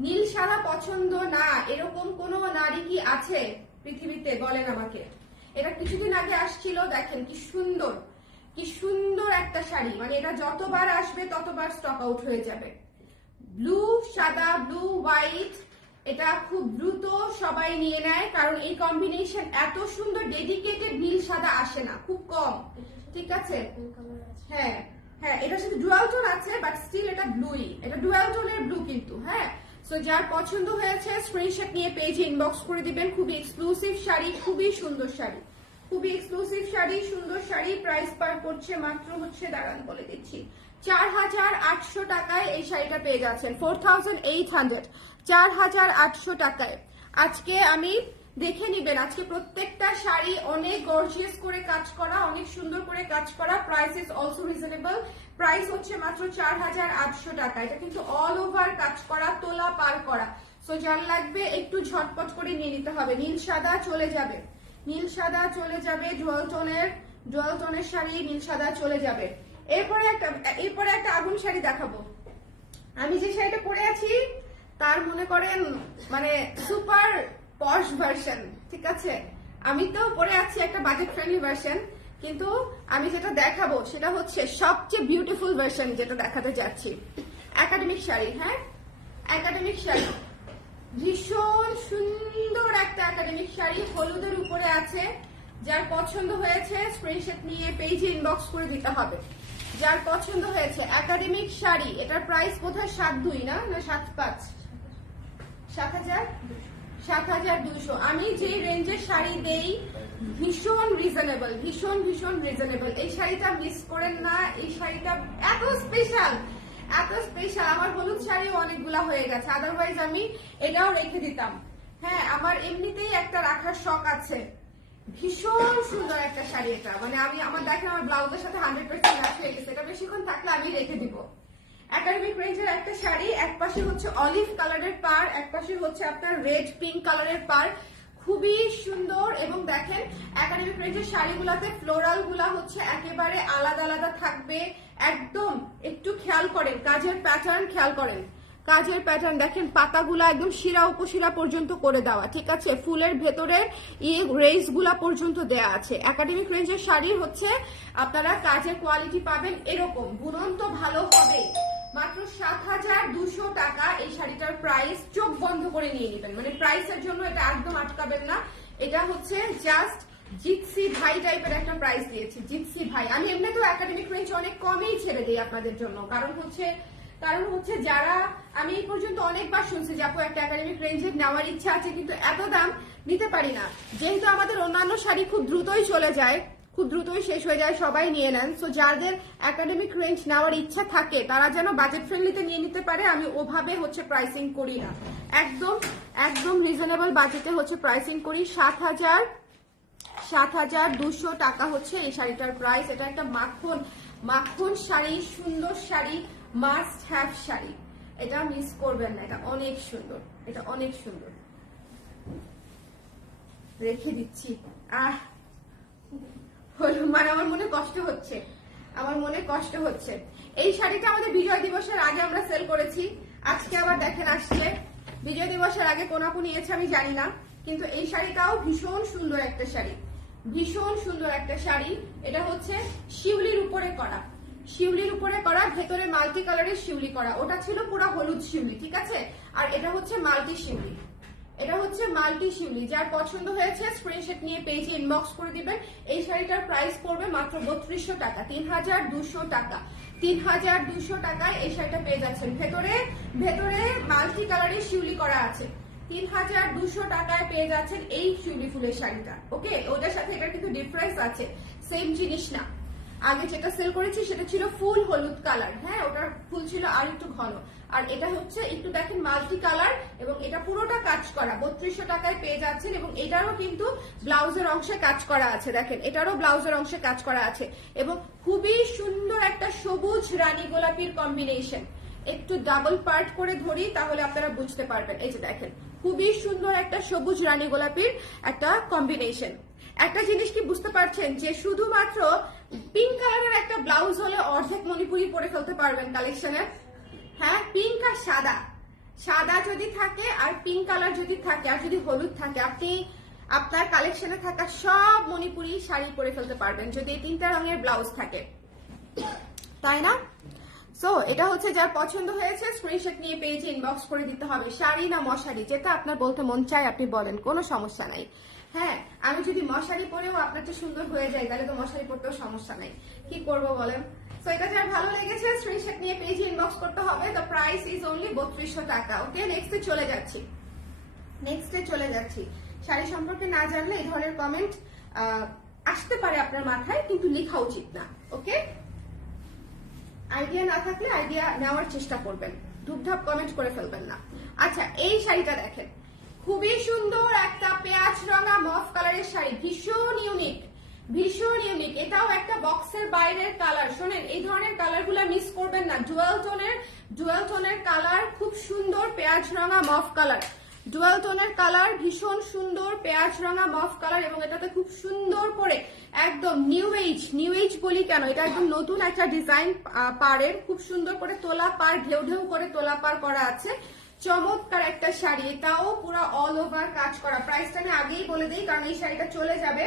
নীল সাদা পছন্দ না এরকম কোন নারী কি আছে পৃথিবীতে? বলেন আমাকে। এটা কিছুদিন আগে আসছিল, দেখেন কি সুন্দর একটা শাড়ি। মানে এটা যতবার আসবে ততবার স্টক আউট হয়ে যাবে। ব্লু সাদা, ব্লু হোয়াইট, এটা খুব দ্রুত সবাই নিয়ে নেয়, কারণ এই কম্বিনেশন এত সুন্দর। ডেডিকেটেড নীল সাদা আসে না, খুব কম, ঠিক আছে? হ্যাঁ হ্যাঁ, এটার সাথে ডুয়াল টোন আছে, বাট স্টিল এটা ব্লুই, এটা ডুয়াল টোনের ব্লু কিন্তু। হ্যাঁ, সো যার পছন্দ হয়েছে স্ক্রিনশট নিয়ে পেজে ইনবক্স করে দিবেন। খুবই এক্সক্লুসিভ শাড়ি, খুবই সুন্দর শাড়ি, খুবই এক্সক্লুসিভ শাড়ি, সুন্দর শাড়ি। প্রাইস পার করছে মাত্র হচ্ছে, দাঁড়ান বলে দিচ্ছি, 4800 টাকায় এই শাড়িটা পেয়ে যাচ্ছেন। 4800, 4800 টাকায়। আজকে আমি দেখে নিবেন, আজকে প্রত্যেকটা শাড়ি অনেক গর্জিয়াস করে কাজ করা, অনেক সুন্দর করে কাজ করা। Price is also reasonable. Price হচ্ছে মাত্র 4800 টাকা। এটা কিন্তু অল ওভার কাজ করা, তোলা পার করা। সো যার লাগবে একটু ঝটপট করে নিয়ে নিতে হবে। নীল সাদা চলে যাবে, নীল সাদা চলে যাবে, ডুয়াল টোনের শাড়ি নীল সাদা চলে যাবে। এরপরে একটা আগুন শাড়ি দেখাবো। আমি যে শাড়িটা পরে আছি তার মনে করেন মানে সুপার পশ ভার্সন, ঠিক আছে? আমি তো পরে আছি একটা বাজেট ফ্রেন্ডলি ভার্সন, কিন্তু আমি যেটা দেখাবো সেটা হচ্ছে সবচেয়ে বিউটিফুল ভার্সন যেটা দেখাতে যাচ্ছি। একাডেমিক শাড়ি, হ্যাঁ একাডেমিক শাড়ি, ভীষণ সুন্দর একটা একাডেমিক শাড়ি, হলুদের উপরে আছে। যার পছন্দ হয়েছে স্ক্রিনশট নিয়ে পেজে ইনবক্স করে দিতে হবে। যার পছন্দ হয়েছে একাডেমিক শাড়ি, এটার প্রাইস বোধহয় 72 না 75, 7200। আমি যে রেঞ্জের শাড়ি দেই ভীষণ রিজনেবল, ভীষণ রিজনেবল। এই শাড়িটা মিস করেন না, এই শাড়িটা এত স্পেশাল। আমার হলুদ শাড়ি অনেকগুলা হয়ে গেছে, আদারওয়াইজ আমি এটাও রেখে দিতাম। হ্যাঁ, আমার এমনিতেই একটা রাখার শখ আছে। ভীষণ সুন্দর একটা শাড়ি এটা, মানে আমার দেখেন আমার ব্লাউজের সাথে 100% ম্যাচ হয়ে গেছে। এটা বেশিক্ষণ থাকলে আমি রেখে দিব। একাডেমিক রেঞ্জের একটা শাড়ি, এক পাশে হচ্ছে অলিভ কালারের পার, এক পাশে হচ্ছে আপনার রেড পিঙ্ক কালারের পার, খুবই সুন্দর। এবং দেখেন একাডেমিক রেঞ্জের শাড়িগুলোতে ফ্লোরাল গুলা হচ্ছে একেবারে আলাদা থাকবে একদম। একটু খেয়াল করেন কাজের প্যাটার্ন, খেয়াল করেন কাজের প্যাটার্ন, দেখেন পাতাগুলা একদম শিরা উপশিরা পর্যন্ত করে দেওয়া, ঠিক আছে? ফুলের ভেতরের রেস গুলা পর্যন্ত দেয়া আছে। একাডেমিক রেঞ্জের শাড়ি হচ্ছে আপনারা কাজের কোয়ালিটি পাবেন এরকম, বুনন তো ভালো হবে। মাত্র 7200 টাকা এই শাড়িটার প্রাইস। চোখ বন্ধ করে নিয়ে নেবেন, মানে প্রাইসের জন্য এটা একদম আটকাবেন না। এটা হচ্ছে জাস্ট জিৎসি ভাই টাইপের একটা প্রাইস দিয়েছি, জিৎসি ভাই। আমি এমনিতেও একাডেমিক রেঞ্জ অনেক কমেই ছেড়ে দিই আপনাদের জন্য, কারণ হচ্ছে যারা আমি এই পর্যন্ত অনেকবার শুনছি যে আপু একটা একাডেমিক রেঞ্জের নেওয়ার ইচ্ছা আছে কিন্তু এত দাম নিতে পারি না। যেহেতু আমাদের অন্যান্য শাড়ি খুব দ্রুতই চলে যায়, খুব দ্রুতই শেষ হয়ে যায়, সবাই নিয়ে নেন। সো যাদের একাডেমিক রেঞ্জ নেওয়ার ইচ্ছা থাকে তারা যেন বাজেট ফ্রেন্ডলিতে নিয়ে নিতে পারে। আমি ওভাবে হচ্ছে প্রাইসিং করি না, একদম রিজনেবল বাজেটে হচ্ছে প্রাইসিং করি। 7200 টাকা হচ্ছে এই শাড়িটার প্রাইস। এটা একটা মাখন শাড়ি, সুন্দর শাড়ি, মাস্ট হ্যাভ শাড়ি। এটা মিস করবেন না, এটা অনেক সুন্দর, এটা অনেক সুন্দর। রেখে দিচ্ছি। মানে আমার মনে কষ্ট হচ্ছে। এই শাড়িটা আমাদের বিজয় দিবসের আগে আমরা সেল করেছি, আজকে আবার দেখেন আসছে। বিজয় দিবসের আগে কোন আপু নিয়েছে আমি জানি না, কিন্তু এই শাড়িটাও ভীষণ সুন্দর একটা শাড়ি, ভীষণ সুন্দর একটা শাড়ি। এটা হচ্ছে শিউলির উপরে করা, ভেতরে মাল্টি কালারের শিউলি করা। ওটা ছিল পুরো হলুদ শিউলি, ঠিক আছে? আর এটা হচ্ছে মাল্টি শিউলি, যার পছন্দ হয়েছে স্ক্রিনশট নিয়ে পেজে ইনবক্স করে দিবেন। এই শাড়িটার প্রাইস পড়বে মাত্র 3200 টাকা, 3200 টাকা। 3200 টাকায় এই শাড়িটা পেয়ে যাচ্ছেন। ভেতরে মাল্টি কালারের শিউলি করা আছে, 3200 টাকায় পেয়ে যাচ্ছেন এই শিউলি ফুলের শাড়িটা। ওকে, ওটার সাথে এটার কিন্তু ডিফারেন্স আছে, সেম জিনিস না। আগে যেটা সেল করেছি সেটা ছিল ফুল হলুদ কালার, হ্যাঁ ওটার ফুল ছিল আর একটু ঘন, আর এটা হচ্ছে একটু দেখেন মাল্টি কালার, এবং এটা পুরোটা কাজ করা 3200 টাকায় পেয়ে যাচ্ছেন। এবং এটারও কিন্তু ব্লাউজের অংশে কাজ করা আছে, দেখেন এটারও ব্লাউজের অংশে কাজ করা আছে, এবং খুবই সুন্দর একটা সবুজ রানী গোলাপির কম্বিনেশন। একটু ডাবল পার্ট করে ধরি তাহলে আপনারা বুঝতে পারবেন। এই যে দেখেন খুবই সুন্দর একটা সবুজ রানী গোলাপির একটা কম্বিনেশন। একটা জিনিস কি বুঝতে পারছেন যে শুধুমাত্র পিঙ্ক কালারের একটা ব্লাউজ হলে অর্ধেক মণিপুরি পরে ফেলতে পারবেন কালেকশনে। হ্যাঁ, পিঙ্ক আর সাদা, সাদা যদি থাকে আর পিঙ্ক কালার যদি থাকে আর যদি হলুদ থাকে, আপনি আপনার কালেকশনে থাকা সব মণিপুরি শাড়ি পরে ফেলতে পারবেন যদি এই 3টা রঙের ব্লাউজ থাকে, তাই না? সো এটা হচ্ছে যার পছন্দ হয়েছে স্ক্রিনশট নিয়ে পেজে ইনবক্স করে দিতে হবে। শাড়ি না মশারি, যেটা আপনার বলতে মন চায় আপনি বলেন, কোনো সমস্যা নাই। হ্যাঁ, আমি যদি মশারি পরেও আপনার চেয়ে সুন্দর হয়ে যায় তাহলে তো মশারি পরতেও সমস্যা নাই, কি করব বলেন? সো এটা যার ভালো লেগেছে স্ক্রিনশট নিয়ে পেজে ইনবক্স করতে হবে। দ্য প্রাইস ইজ অনলি 3200 টাকা। ওকে, নেক্সটে চলে যাচ্ছি। শাড়ি সম্পর্কে না জানলে এই ধরনের কমেন্ট আসতে পারে আপনার মাথায়, কিন্তু লেখা উচিত না। ওকে, আইডিয়া না থাকলে আইডিয়া নেওয়ার চেষ্টা করবেন, ধুপধাপ কমেন্ট করে ফেলবেন না। আচ্ছা, এই শাড়িটা দেখেন, খুবই সুন্দর একটা পেঁয়াজ রঙা মফ কালারের শাড়ি, ভীষণ ইউনিক। এটাও একটা বক্সের বাইরের কালার। শোনেন, এই ধরনের কালারগুলো মিস করবেন না। ডুয়াল টোনের কালার, খুব সুন্দর পেঁয়াজ রঙা মফ কালার, ডুয়াল টোনের কালার, ভীষণ সুন্দর পেঁয়াজ রঙা মফ কালার, এবং এটাতে খুব সুন্দর করে একদম নিউ এজ বলি কেন, এটা একদম নতুন একটা ডিজাইন পাড়ের, খুব সুন্দর করে তোলা পাড়, ঢেউ ঢেউ করে তোলা পাড় করা আছে। চমৎকার একটা শাড়ি, এটাও পুরো অল ওভার কাজ করা। প্রাইসটা আমি আগেই বলে দিই কারণ এই শাড়িটা চলে যাবে।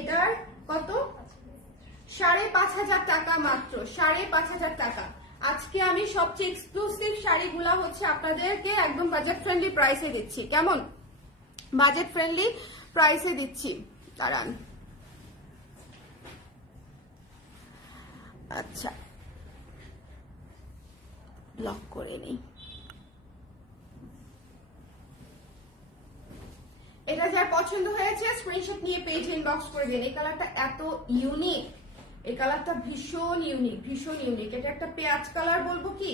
এটার কত? 5500 টাকা মাত্র, 5500 টাকা। আজকে আমি সবচেয়ে এক্সক্লুসিভ শাড়িগুলা হচ্ছে আপনাদেরকে একদম বাজেট ফ্রেন্ডলি প্রাইসে দিচ্ছি। কেমন? বাজেট ফ্রেন্ডলি প্রাইসে দিচ্ছি। দাঁড়ান, আচ্ছা লক করে নিই। এটা যার পছন্দ হয়েছে স্ক্রিনশট নিয়ে পেজ ইনবক্স করে দিন। এই কালারটা এত ইউনিক, এই কালারটা ভীষণ ইউনিক। এটা একটা পেঁয়াজ কালার, বলবো কি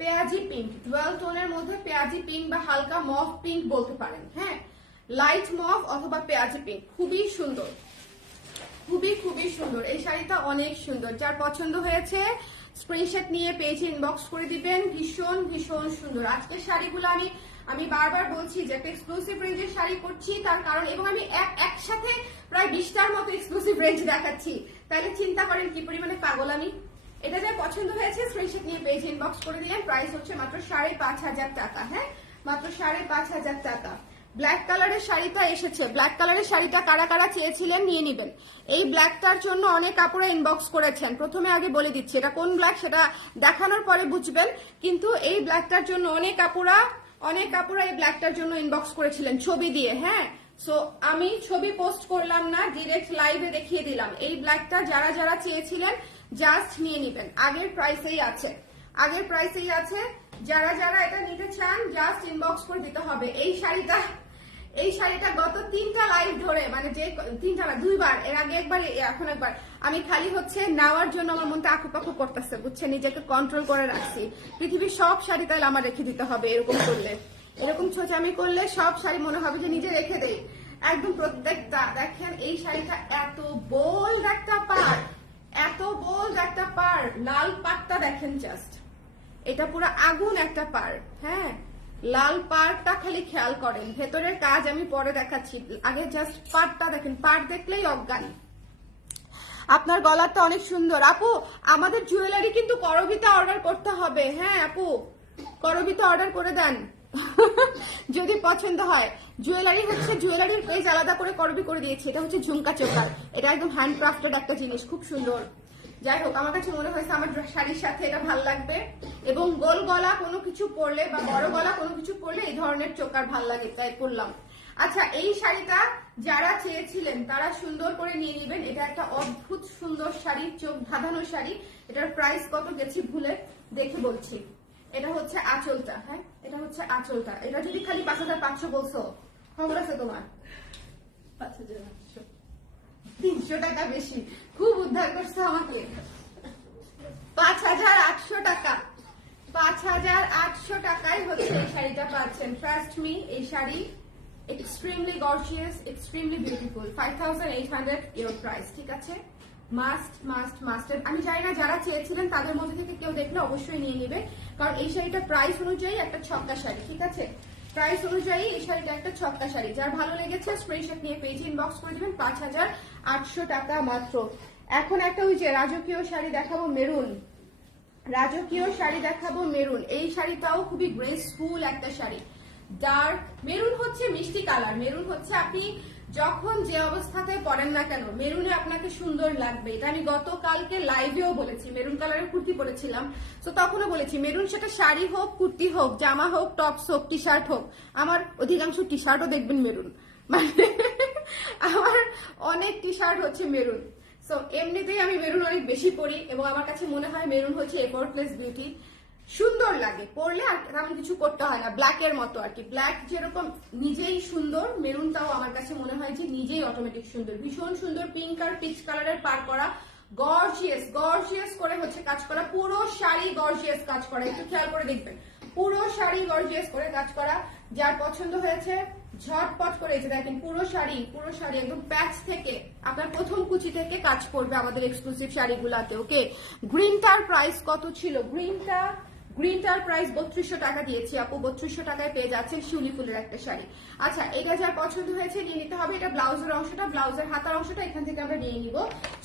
পেঁয়াজি পিঙ্ক, ডুয়াল টোনের মধ্যে পেঁয়াজি পিঙ্ক বা হালকা মফ পিঙ্ক বলতে পারেন। হ্যাঁ, লাইট মফ অথবা পেঁয়াজি পিঙ্ক, খুবই সুন্দর। এই শাড়িটা অনেক সুন্দর। যার পছন্দ হয়েছে স্ক্রিনশট নিয়ে পেজে ইনবক্স করে দিবেন। ভীষণ সুন্দর আজকের শাড়িগুলো। আমি বারবার বলছি যে একটা এক্সক্লুসিভ রেঞ্জের শাড়ি করছি, তার কারণ, এবং আমি একসাথে প্রায় 20টার মতো এক্সক্লুসিভ রেঞ্জ দেখাচ্ছি, তাহলে চিন্তা করেন কি পরিমাণে পাগল আমি। এটা যা পছন্দ হয়েছে স্ক্রিনশট নিয়ে পেজে ইনবক্স করে দিলেন। প্রাইস হচ্ছে মাত্র 5500 টাকা। হ্যাঁ, মাত্র 5500 টাকা। ব্ল্যাক কালারের শাড়িটা এসেছে। ব্ল্যাক কালারের শাড়িটা কারা কারা চেয়েছিলেন নিয়ে নেবেন। এই ব্ল্যাকটার জন্য অনেক আপুরা ইনবক্স করেছেন। প্রথমে আগে বলে দিচ্ছি এটা কোন ব্ল্যাক, সেটা দেখানোর পরে বুঝবেন। কিন্তু এই ব্ল্যাকটার জন্য অনেক আপুরা এই ব্ল্যাকটার জন্য ইনবক্স করেছিলেন ছবি দিয়ে। হ্যাঁ, সো আমি ছবি পোস্ট করলাম না, ডিরেক্ট লাইভে দেখিয়ে দিলাম। এই ব্ল্যাকটা যারা চেয়েছিলেন জাস্ট নিয়ে নেবেন। আগের প্রাইসেই আছে। যারা এটা নিতে চান জাস্ট ইনবক্স করে দিতে হবে। এই শাড়িটা গত 3টা লাইভ ধরে, মানে যে 3টা না 2বার, এর আগে একবার এখন একবার, আমি খালি হচ্ছে নেওয়ার জন্য আমার মনটা আকুপাকু করতেছে, বুঝছেন? নিজেকে কন্ট্রোল করে রাখছি। পৃথিবীর সব শাড়ি তাহলে আমার রেখে দিতে হবে। এরকম ছোচামি করলে সব শাড়ি মনে হবে যে নিজে রেখে দেই একদম প্রত্যেকটা। দেখেন এই শাড়িটা এত বোল্ড একটা পাড়, লাল পাড়টা দেখেন জাস্ট, এটা পুরো আগুন একটা পাড়। হ্যাঁ, লাল পাড়টা খালি খেয়াল করেন, ভেতরের কাজ আমি পরে দেখাচ্ছি, আগে জাস্ট পাড়টা দেখেন। পাড় দেখলেই অজ্ঞান। আপনার গলাটা অনেক সুন্দর। আপু, আমাদের জুয়েলারি কিন্তু করবিতে অর্ডার করতে হবে। হ্যাঁ আপু, করবিতে অর্ডার করে দেন যদি পছন্দ হয়। জুয়েলারির পেজ আলাদা করে করবি করে দিয়েছি। এটা হচ্ছে ঝুমকা চোকার, এটা একদম হ্যান্ডক্রাফটেড একটা জিনিস, খুব সুন্দর। যাই হোক, আমার কাছে মনে হয়েছে আমার শাড়ির সাথে এটা ভালো লাগবে, এবং গোল গলা কোনো কিছু পরলে বা বড় গলা কোনো কিছু পরলে এই ধরনের চোকার ভালো লাগে, তাই পরলাম। আচ্ছা, এই শাড়িটা যারা চেয়েছিলেন তারা সুন্দর করে নিয়ে নেবেন। এটা একটা অদ্ভুত সুন্দর শাড়ি, চোখ ধাঁধানো শাড়ি। এটার প্রাইস কত গেছি ভুলে, দেখে বলছি। এটা হচ্ছে আঁচলটা। হ্যাঁ, এটা হচ্ছে হচ্ছে আঁচলটা। এটা যদি খালি 5500 বলছো, খবর আছে তোমার? 300 টাকা বেশি, খুব উদ্ধার করছো আমাকে। 5800 টাকা, 5800 টাকায় হচ্ছে এই শাড়িটা পাচ্ছেন। ট্রাস্ট মি, এই sari extremely gorgeous, extremely beautiful. 5800 your price, ঠিক আছে? Must must must. আমি জানি না যারা চেয়েছিলেন তাদের মধ্যে থেকে কেউ দেখলে অবশ্যই নিয়ে নেবে, কারণ এই শাড়িটা প্রাইস অনুযায়ী একটা ছক্কা শাড়ি, ঠিক আছে? প্রাইস অনুযায়ী এই শাড়িটা একটা ছক্কা শাড়ি। যার ভালো লেগেছে স্ক্রিনশট নিয়ে পেজে ইনবক্স করে দিবেন। 5800 টাকা মাত্র। এখন একটা ওই যে রাজকীয় শাড়ি দেখাবো, মেরুন। রাজকীয় শাড়ি দেখাবো মেরুন। এই শাড়িটাও খুবই গ্রেসফুল একটা শাড়ি। ডার্ক মেরুন হচ্ছে মিষ্টি কালার। মেরুন হচ্ছে আপনি যখন যে অবস্থাতে পরেন না কেন, মেরুনে আপনাকে সুন্দর লাগবে। এটা আমি গতকালকে লাইভেও বলেছি, মেরুন কালারের কুর্তি পরেছিলাম, তো তখনও বলেছি মেরুন সেটা শাড়ি হোক, কুর্তি হোক, জামা হোক, টপস হোক, টি শার্ট হোক। আমার অধিকাংশ টি শার্টও দেখবেন মেরুন, মানে আমার অনেক টি শার্ট হচ্ছে মেরুন। সো এমনিতেই আমি মেরুন অনেক বেশি পরি এবং আমার কাছে মনে হয় মেরুন হচ্ছে এফোর্টলেস বিউটি। সুন্দর লাগে পরলে, আর তেমন কিছু করতে হয় না, ব্ল্যাকের মতো আর কি। ব্ল্যাক যেরকম নিজেই সুন্দর, মেরুনটাও আমার কাছে মনে হয় যে নিজেই অটোমেটিক সুন্দর। ভীষণ সুন্দর পিঙ্ক আর পিচ কালারের পার করা, গর্জিয়াস গর্জিয়াস করে হচ্ছে কাজ করা, পুরো শাড়ি গর্জিয়াস কাজ করা। একটু খেয়াল করে দেখবেন, পুরো শাড়ি গর্জিয়াস করে কাজ করা। যার পছন্দ হয়েছে ঝটপট করে এই যে দেখেন, পুরো শাড়ি একদম প্যাচ থেকে আপনার প্রথম কুচি থেকে কাজ করবে আমাদের এক্সক্লুসিভ শাড়িগুলাতে। ওকে, গ্রিনটার প্রাইস কত ছিল? গ্রিনটার প্রাইস 3200 টাকা দিয়েছি আপু। 3200 টাকায় পেয়ে যাচ্ছেন শিউলি ফুলের একটা শাড়ি। আচ্ছা, এটা যার পছন্দ হয়েছে নিয়ে নিতে হবে। এটা ব্লাউজের অংশটা, ব্লাউজের হাতার অংশটা এখান থেকে আমরা নিয়ে নিব।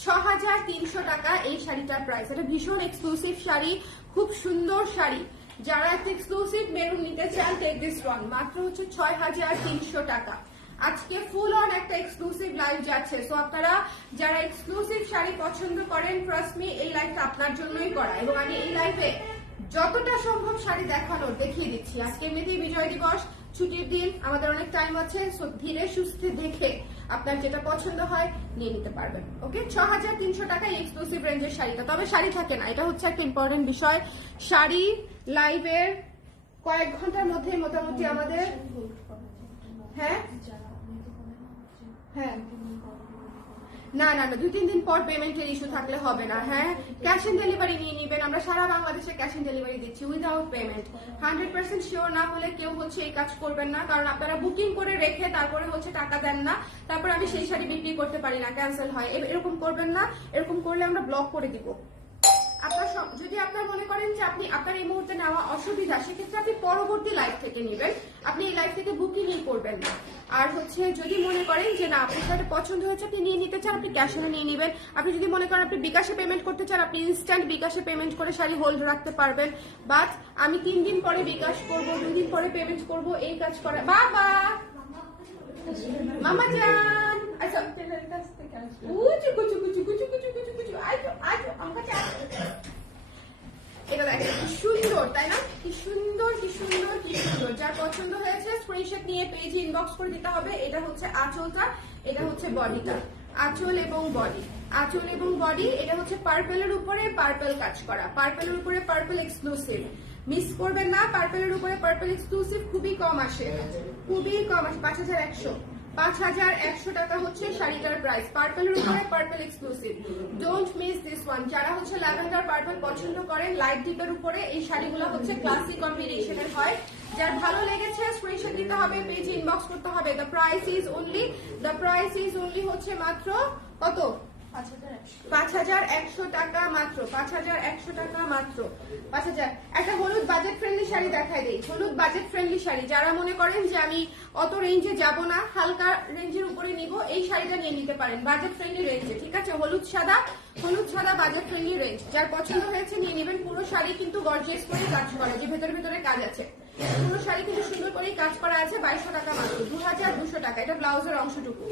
6300 টাকা এই শাড়িটার প্রাইস। এটা ভীষণ এক্সক্লুসিভ শাড়ি, খুব সুন্দর শাড়ি। যারা একটা এক্সক্লুসিভ মেরুন নিতে চান, টেক দিস ওয়ান। মাত্র হচ্ছে 6300 টাকা। আজকে ফুল অন একটা এক্সক্লুসিভ লাইভ যাচ্ছে। সো আপনারা যারা এক্সক্লুসিভ শাড়ি পছন্দ করেন, ট্রাস্ট মি, এই লাইভটা আপনার জন্যই করা। এবং আমি এই লাইভে যতটা সম্ভব শাড়ি দেখানোর দেখিয়ে দিচ্ছি। আজকে এমনিতেই বিজয় দিবস, ছুটির দিন, আমাদের অনেক টাইম আছে। সো ধীরে সুস্থে দেখে আপনার যেটা পছন্দ হয় নিয়ে নিতে পারবেন। ওকে, 6300 টাকা এই এক্সক্লুসিভ রেঞ্জের শাড়িটা। তবে শাড়ি থাকে না, এটা হচ্ছে একটা ইম্পর্টেন্ট বিষয়। শাড়ি লাইভের কয়েক ঘন্টার মধ্যে মোটামুটি আমাদের, হ্যাঁ হ্যাঁ, না 2-3 দিন পর পেমেন্টের ইস্যু থাকলে হবে না। হ্যাঁ, ক্যাশ অন ডেলিভারি নিয়ে নেবেন। আমরা সারা বাংলাদেশে ক্যাশ অন ডেলিভারি দিচ্ছি উইদাউট পেমেন্ট। 100% শিওর না হলে কেউ হচ্ছে এই কাজ করবেন না, কারণ আপনারা বুকিং করে রেখে তারপরে হচ্ছে টাকা দেন না, তারপরে আমি সেই শাড়ি বিক্রি করতে পারি না, ক্যান্সেল হয়। এরকম করবেন না, এরকম করলে আমরা ব্লক করে দিব। যদি আপনার মনে করেন যে আপনার এই মুহূর্তে নেওয়া অসুবিধা, সেক্ষেত্রে আপনি পরবর্তী লাইভ থেকে নেবেন, আপনি এই লাইভ থেকে বুকিংই করবেন না। আর হচ্ছে যদি মনে করেন যে না আপনার সাথে পছন্দ হয়েছে, আপনি নিয়ে নিতে চান, আপনি ক্যাশ অনে নিয়ে নেবেন। আপনি যদি মনে করেন আপনি বিকাশে পেমেন্ট করতে চান, আপনি ইনস্ট্যান্ট বিকাশে পেমেন্ট করে শাড়ি হোল্ড রাখতে পারবেন। বাট আমি 3 দিন পরে বিকাশ করবো, 2 দিন পরে পেমেন্ট করবো, এই কাজ করা। বাবা মামা যান, আচ্ছা কুচু কুচু কুচু কুচু কুচু কুচু কুচু, আইতো আমার কাছে। এটা দেখেন কি সুন্দর, তাই না? কি সুন্দর কি সুন্দর কি সুন্দর। যার পছন্দ হয়েছে স্ক্রিনশট নিয়ে পেজে ইনবক্স করে দিতে হবে। এটা হচ্ছে আঁচলটা, এটা হচ্ছে বডিটা। আঁচল এবং বডি, আঁচল এবং বডি। এটা হচ্ছে পার্পেলের উপরে পার্পেল কাজ করা, পার্পেলের উপরে পার্পেল এক্সক্লুসিভ। মিস করবেন না, পার্পেলের উপরে পার্পেল এক্সক্লুসিভ খুবই কম আসে, খুবই কম আসে। 5100 টাকা হচ্ছে শাড়িটার প্রাইস। পার্পেলের উপরে purple exclusive, don't miss this one. যারা হচ্ছে ল্যাভেন্ডার পার্পেল পছন্দ করেন, লাইট ডিপের উপরে এই শাড়িগুলো হচ্ছে ক্লাসিক কম্বিনেশনের হয়। যার ভালো লেগেছে স্ক্রিনশট দিতে হবে, পেজে ইনবক্স করতে হবে। দ্য প্রাইস ইজ অনলি হচ্ছে মাত্র কত? 5100 টাকা মাত্র, 5100 টাকা মাত্র, 5000। একটা হলুদ বাজেট ফ্রেন্ডলি শাড়ি দেখাই দেই, হলুদ বাজেট ফ্রেন্ডলি শাড়ি। যারা মনে করেন যে আমি অত রেঞ্জে যাব না, হালকা রেঞ্জের উপরে নিব, এই শাড়িটা নিয়ে নিতে পারেন বাজেট ফ্রেন্ডলি রেঞ্জে, ঠিক আছে? হলুদ সাদা বাজেট ফ্রেন্ডলি রেঞ্জ। যার পছন্দ হয়েছে নিয়ে নেবেন। পুরো শাড়ি কিন্তু গর্জিয়াস করে কাজ করা, যে ভেতরে কাজ আছে। পুরো শাড়ি কিন্তু সুন্দর করে কাজ করা আছে। 2200 টাকা মাত্র, 2200 টাকা। এটা ব্লাউজের অংশটুকু,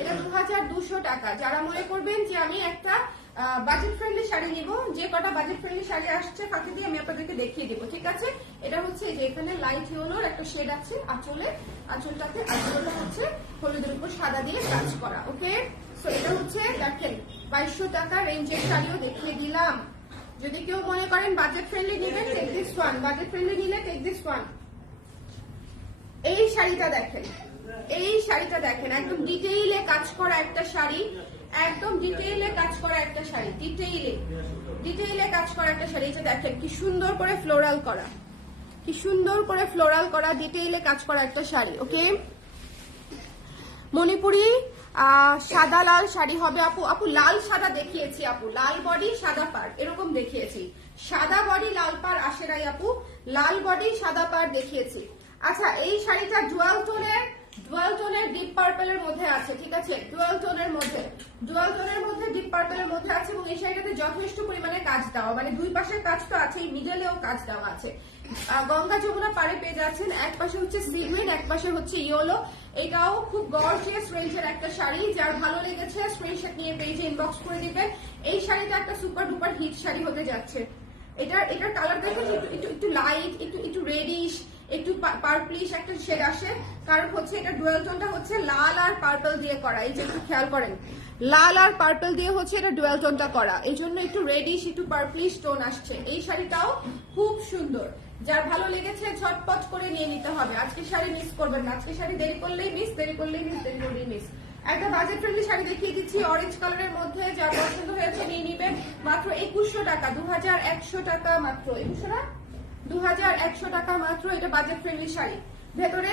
এটা 2200 টাকা। যারা মনে করবেন যে আমি একটা বাজেট ফ্রেন্ডলি শাড়ি নিব, যে কটা বাজেট ফ্রেন্ডলি শাড়ি আসছে ফাঁকে দিয়ে আমি আপনাদেরকে দেখিয়ে দিব, ঠিক আছে? এটা হচ্ছে যে এখানে লাইট ইয়েলোর একটা শেড আছে আঁচলটাতে, আঁচলটা হচ্ছে হলুদের উপর সাদা দিয়ে কাজ করা। ওকে, সো এটা হচ্ছে দেখেন 2200 টাকা রেঞ্জের শাড়িও দেখিয়ে দিলাম। যদি কেউ মনে করেন বাজেট ফ্রেন্ডলি নেবেন, take this one. Budget friendly নিলে টেক দিস ওয়ান। এই শাড়িটা দেখেন, এই শাড়িটা দেখেন, একদম ডিটেইলে কাজ করা একটা শাড়ি, একদম ডিটেইলে কাজ করা একটা শাড়ি, ডিটেইলে কাজ করা একটা শাড়ি। এটা দেখেন কি সুন্দর করে ফ্লোরাল করা, কি সুন্দর করে ফ্লোরাল করা, ডিটেইলে কাজ করা একটা শাড়ি। ওকে, মণিপুরি সাদা লাল শাড়ি হবে আপু। আপু লাল সাদা দেখিয়েছি আপু, লাল বডি সাদা পাড় এরকম দেখিয়েছি, সাদা বডি লাল পাড় আসে নাই আপু, লাল বডি সাদা পাড় দেখিয়েছি। আচ্ছা, এই শাড়িটা ডুয়াল টোনের ডিপ পার্পলের মধ্যে আছে, ঠিক আছে, ডুয়াল টোনের মধ্যে ডিপ পার্পলের মধ্যে আছে, এবং এই শাড়িটাতে যথেষ্ট পরিমাণে কাজ দেওয়া, মানে দুই পাশের কাজ তো আছে, মিডলেও কাজ দেওয়া আছে। গঙ্গা যমুনা পাড়ে পেয়ে যাচ্ছেন, এক পাশে হচ্ছে সিগুইন, এক পাশে হচ্ছে ইয়েলো। এটাও খুব গর্জিয়াস রেঞ্জের একটা শাড়ি, যার ভালো লেগেছে স্ক্রিনশট নিয়ে পেজে ইনবক্স করে দিবেন। এই শাড়িটা একটা সুপার ডুপার হিট শাড়ি হতে যাচ্ছে। এটার কালার দেখেন একটু লাইট, একটু রেডিশ, একটু পার্পলিশ একটা শেড আসে, কারণ হচ্ছে এটা ডুয়াল টোনটা হচ্ছে লাল আর পার্পল দিয়ে করা। এই যে একটু খেয়াল করেন, লাল আর পার্পল দিয়ে হচ্ছে এটা ডুয়াল টোনটা করা, এই জন্য একটু রেডিশ, একটু পার্পলিশ টোন আসছে। এই শাড়িটাও খুব সুন্দর, যার ভালো লেগেছে ঝটপট করে নিয়ে নিতে হবে। আজকে শাড়ি মিস করবেন না, আজকে শাড়ি দেরি করলেই মিস, দেরি করলেই মিস। একটা বাজেট ফ্রেন্ডলি শাড়ি দেখিয়ে দিচ্ছি অরেঞ্জ কালারের মধ্যে, যার পছন্দ হয়েছে নিয়ে নিবেন। মাত্র 2100 টাকা, 2100 টাকা মাত্র, 2100 টাকা মাত্র। এটা বাজেট ফ্রেন্ডলি শাড়ি, ভেতরে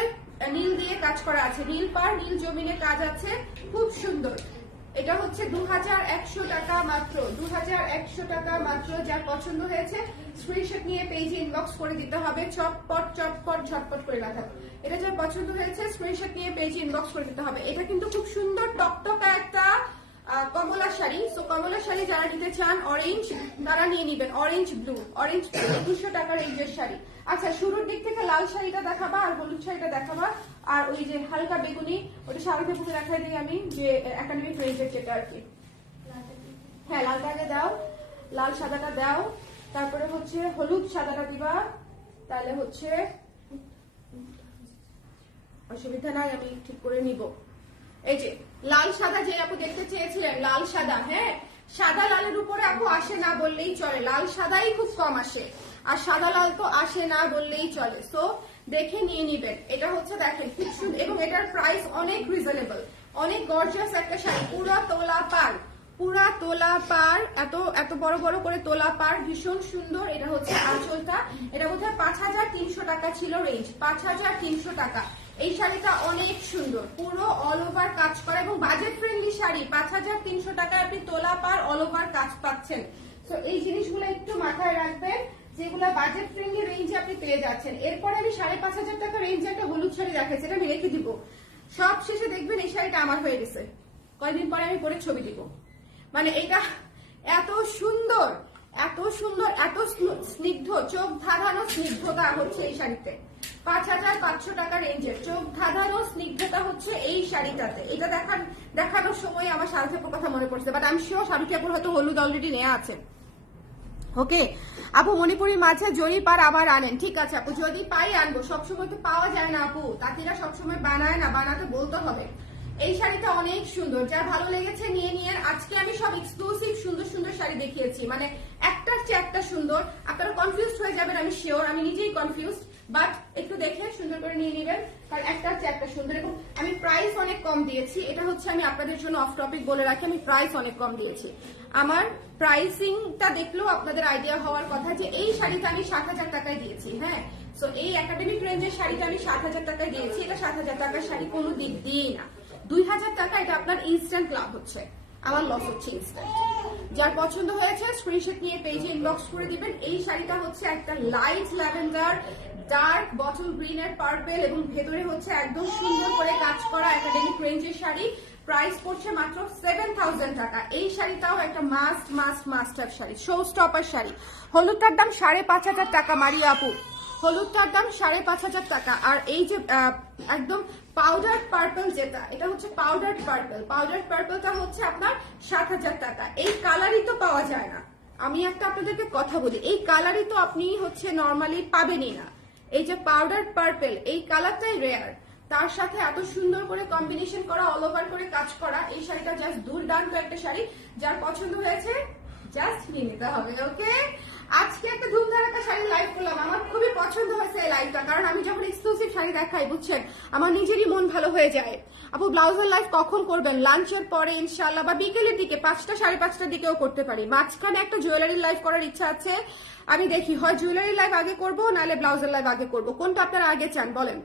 নীল দিয়ে কাজ করা আছে, নীল পাড় নীল জমিনে কাজ আছে, খুব সুন্দর। এটা হচ্ছে 2100 টাকা মাত্র, 2100 টাকা মাত্র। যার পছন্দ হয়েছে স্ক্রিনশট নিয়ে পেজে ইনবক্স করে দিতে হবে, ঝটপট করে রাখা। এটা যার পছন্দ হয়েছে স্ক্রিনশট নিয়ে পেজে ইনবক্স করে দিতে হবে। এটা কিন্তু খুব সুন্দর টকটকা একটা কমলা শাড়ি। সো কমলা শাড়ি যারা নিতে চান অরেঞ্জ, তারা নিয়ে নিবেন অরেঞ্জ ব্লু 2100 টাকার রেঞ্জের শাড়ি। আচ্ছা, শুরুর দিক থেকে লাল শাড়িটা দেখাবা আর হলুদ শাড়িটা দেখাবা, আর ওই যে হালকা বেগুনি ওটা সারা থেকে দেখাই দিই আমি, যে একাডেমিক রেঞ্জের যেটা আর কি। হ্যাঁ, লালটা আগে দাও, লাল সাদাটা দাও, তারপরে হচ্ছে হলুদ সাদাটা দিবা, তাহলে হচ্ছে অসুবিধা নাই, আমি ঠিক করে নিব। এই যে লাল সাদা যে আপু দেখতে চেয়েছিলেন, লাল সাদা, হ্যাঁ, সাদা লালের উপরে আপু আসে না বললেই চলে, লাল সাদাই খুব কম আসে, আর সাদা লাল তো আসে না বললেই চলে। সো দেখে নিয়ে নিবেন। এটা হচ্ছে দেখেন খুব সুন্দর, এবং এটার প্রাইস অনেক রিজনেবল, অনেক গর্জিয়াস একটা শাড়ি, পুরা তোলা পার, এত বড় বড় করে তোলা পার, ভীষণ সুন্দর। এটা হচ্ছে আঁচলটা, এটা বোধহয় 5300 টাকা ছিল রেঞ্জ, 5300 টাকা। এই শাড়িটা অনেক সুন্দর, পুরো অল ওভার কাজ করা এবং বাজেট ফ্রেন্ডলি শাড়ি। 5300 টাকায় আপনি তোলা পার অল ওভার কাজ পাচ্ছেন। তো এই জিনিসগুলো একটু মাথায় রাখবেন, যেগুলো বাজেট ফ্রেন্ডলি রেঞ্জে আপনি পেয়ে যাচ্ছেন। এরপরে আমি 5500 টাকা রেঞ্জে একটা হলুদ শাড়ি দেখাচ্ছি, এটা আমি রেখে দিব, সব শেষে দেখবেন এই শাড়িটা আমার হয়ে গেছে, কয়েকদিন পরে আমি পরে ছবি দিব। মানে এটা এত সুন্দর, এত স্নিগ্ধ, চোখ ধাঁধানো স্নিগ্ধতা হচ্ছে এই শাড়িতে। 5500 টাকা রেঞ্জের চোখ ধাঁধানো স্নিগ্ধতা হচ্ছে এই শাড়িটাতে। এটা দেখানোর সময় আমার সারথেপুর কথা মনে পড়ছে, বাট আমি শিওর সারথেপুর হয়তো হলুদ অলরেডি নেওয়া আছে। ওকে আপু, মণিপুরি মাঝে জরি পার আবার আনেন, ঠিক আছে আপু, যদি পাই আনবো, সবসময় তো পাওয়া যায় না আপু, তাঁতিরা সবসময় বানায় না, বানাতে বলতে হবে। এই শাড়িটা অনেক সুন্দর, যার ভালো লেগেছে নিয়ে নিয়ে। আজকে আমি সব এক্সক্লুসিভ সুন্দর সুন্দর শাড়ি দেখিয়েছি, মানে একটার চেয়ে একটা সুন্দর। আপনারা কনফিউজড হয়ে যাবেন, আমি শিওর, আমি নিজেই কনফিউজড, বাট একটু দেখে সুন্দর করে নিয়ে নেবেন, কারণ একটার চেয়ে একটা সুন্দর। এবং আমি প্রাইস অনেক কম দিয়েছি, এটা হচ্ছে আমি আপনাদের জন্য অফ টপিক বলে রাখি, আমি প্রাইস অনেক কম দিয়েছি। আমার প্রাইসিংটা দেখলেও আপনাদের আইডিয়া হওয়ার কথা যে এই শাড়িটা আমি 7000 টাকায় দিয়েছি। হ্যাঁ, সো এই একাডেমিক রেঞ্জের শাড়িটা আমি 7000 টাকায় দিয়েছি। এটা 7000 টাকার শাড়ি কোনো দিক দিয়েই না, 2000 টাকা এটা আপনার ইনস্ট্যান্ট লাভ হচ্ছে, আমার লস হচ্ছে ইনস্ট্যান্ট। যার পছন্দ হয়েছে স্ক্রিনশট নিয়ে পেজে ইনবক্স করে দিবেন। এই শাড়িটা হচ্ছে একটা light lavender, dark bottle green এর পার্পল, এবং ভেতরে হচ্ছে একদম সুন্দর করে কাজ করা একাডেমিক রেঞ্জের শাড়ি। প্রাইস পড়ছে মাত্র 7000 টাকা। এই শাড়িটাও একটা master sari, show stopper sari. হলুদটার দাম 5500 টাকা মারিয়া আপু, হলুদটার দাম 5500 টাকা। আর এই যে একদম পাউডার পার্পল যেটা, এটা হচ্ছে পাউডার পার্পলটা হচ্ছে আপনার 7000 টাকা। এই কালারই তো পাওয়া যায় না, আমি একটা আপনাদেরকে কথা বলি, এই কালারই তো আপনি হচ্ছে নর্মালি পাবেনই না। এই যে পাউডার পার্পল, এই কালারটাই রেয়ার, তার সাথে এত সুন্দর করে কম্বিনেশন করা, অল ওভার করে কাজ করা। এই শাড়িটা জাস্ট দুর্দান্ত একটা শাড়ি, যার পছন্দ হয়েছে জাস্ট নিয়ে নিতে হবে। ওকে, আজকে একটা ধুমধারাক্কা শাড়ি লাইভ করলাম, আমার খুবই পছন্দ হয়েছে এই লাইভটা, কারণ আমি যখন এক্সক্লুসিভ শাড়ি দেখাই, বুঝছেন, আমার নিজেরই মন ভালো হয়ে যায়। আপু ব্লাউজের লাইভ কখন করবেন? লাঞ্চের পরে ইনশাআল্লাহ, বা বিকেলের দিকে 5টা 5:30টার দিকেও করতে পারি। মাঝখানে একটা জুয়েলারি লাইভ করার ইচ্ছা আছে, আমি দেখি হয় জুয়েলারি লাইভ আগে করব নাহলে ব্লাউজের লাইভ আগে করব, কোনটা আপনারা আগে চান বলেন?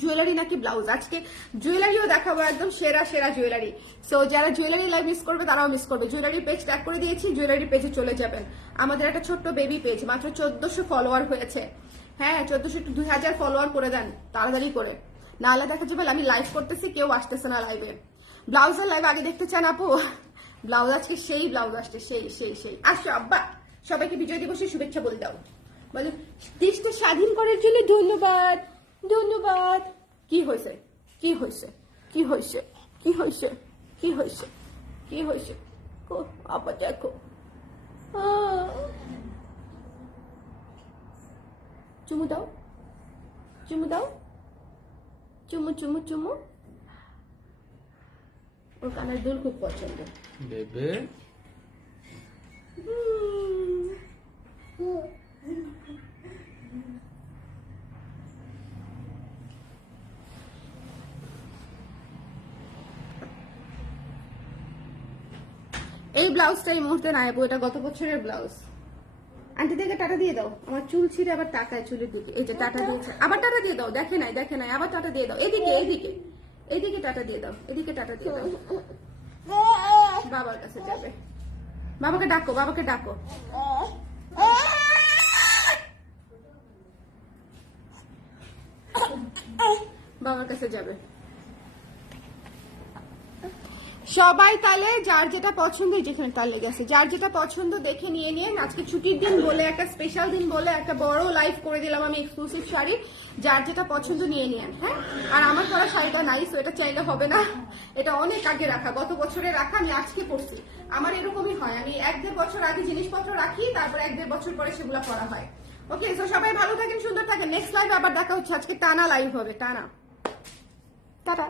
জুয়েলারি নাকি ব্লাউজ? আজকে জুয়েলারিও দেখাবো, একদম সেরা সেরা জুয়েলারি। সো যারা জুয়েলারি লাইভ মিস করবে তারাও মিস করবে। জুয়েলারি পেজ ট্যাগ করে দিয়েছি, জুয়েলারি পেজে চলে যাবেন। আমাদের একটা ছোট্ট বেবি পেজ, মাত্র 1400 ফলোয়ার হয়েছে। হ্যাঁ 1400, 2000 ফলোয়ার করে দেন তাড়াতাড়ি করে, নাহলে দেখা যাবে আমি লাইভ করতেছি কেউ আসতেছে না লাইভে। ব্লাউজের লাইভ আগে দেখতে চান আপু? ব্লাউজ আজকে সেই ব্লাউজ আসছে, সেই সেই সেই। আসো আব্বা, সবাইকে বিজয় দিবসের শুভেচ্ছা বলে দাও, বলো দেশকে স্বাধীন করার জন্য ধন্যবাদ, ধন্যবাদ। কি হয়েছে, কি হয়েছে, কি হয়েছে, কি হয়েছে, কি হয়েছে, কি হয়েছে? আপা দেখো, চুমু দাও, চুমু দাও, চুমু চুমু চুমু। ওর কানের দুল খুব পছন্দ বেবে। এই ব্লাউজটা এই মুহূর্তে নাই আপু, এটা গত বছরের ব্লাউজ। আন্টি থেকে টাটা দিয়ে দাও, আমার চুল ছিঁড়ে আবার টাকায় চুলের দিকে, এই যে টাটা দিয়েছে, আবার টাটা দিয়ে দাও, দেখে নাই দেখে নাই, আবার টাটা দিয়ে দাও, এদিকে এইদিকে এইদিকে টাটা দিয়ে দাও, এদিকে টাটা দিয়ে দাও। বাবার কাছে যাবে, বাবাকে ডাকো, বাবাকে ডাকো। বাবার কাছে যাবে। সবাই তাহলে যার যেটা পছন্দ, যেখানে তার লেগে আছে, যার যেটা পছন্দ দেখে নিয়ে নিয়ে। আজকে ছুটির দিন বলে, একটা স্পেশাল দিন বলে একটা বড় লাইভ করে দিলাম আমি, এক্সক্লুসিভ শাড়ি, যার যেটা পছন্দ নিয়ে নিয়েন। হ্যাঁ, আর আমার পরা শাড়িটা নাই, সো এটা চাইলে হবে না, এটা অনেক আগে রাখা, গত বছরে রাখা, আমি আজকে পরছি। আমার এরকমই হয়, আমি 1-1.5 বছর আগে জিনিসপত্র রাখি, তারপর 1-1.5 বছর পরে সেগুলো পরা হয়। ওকে, সো সবাই ভালো থাকেন, সুন্দর থাকেন। নেক্সট লাইভ আবার দেখা হচ্ছে, আজকে টানা লাইভ হবে, টানা। টাটা।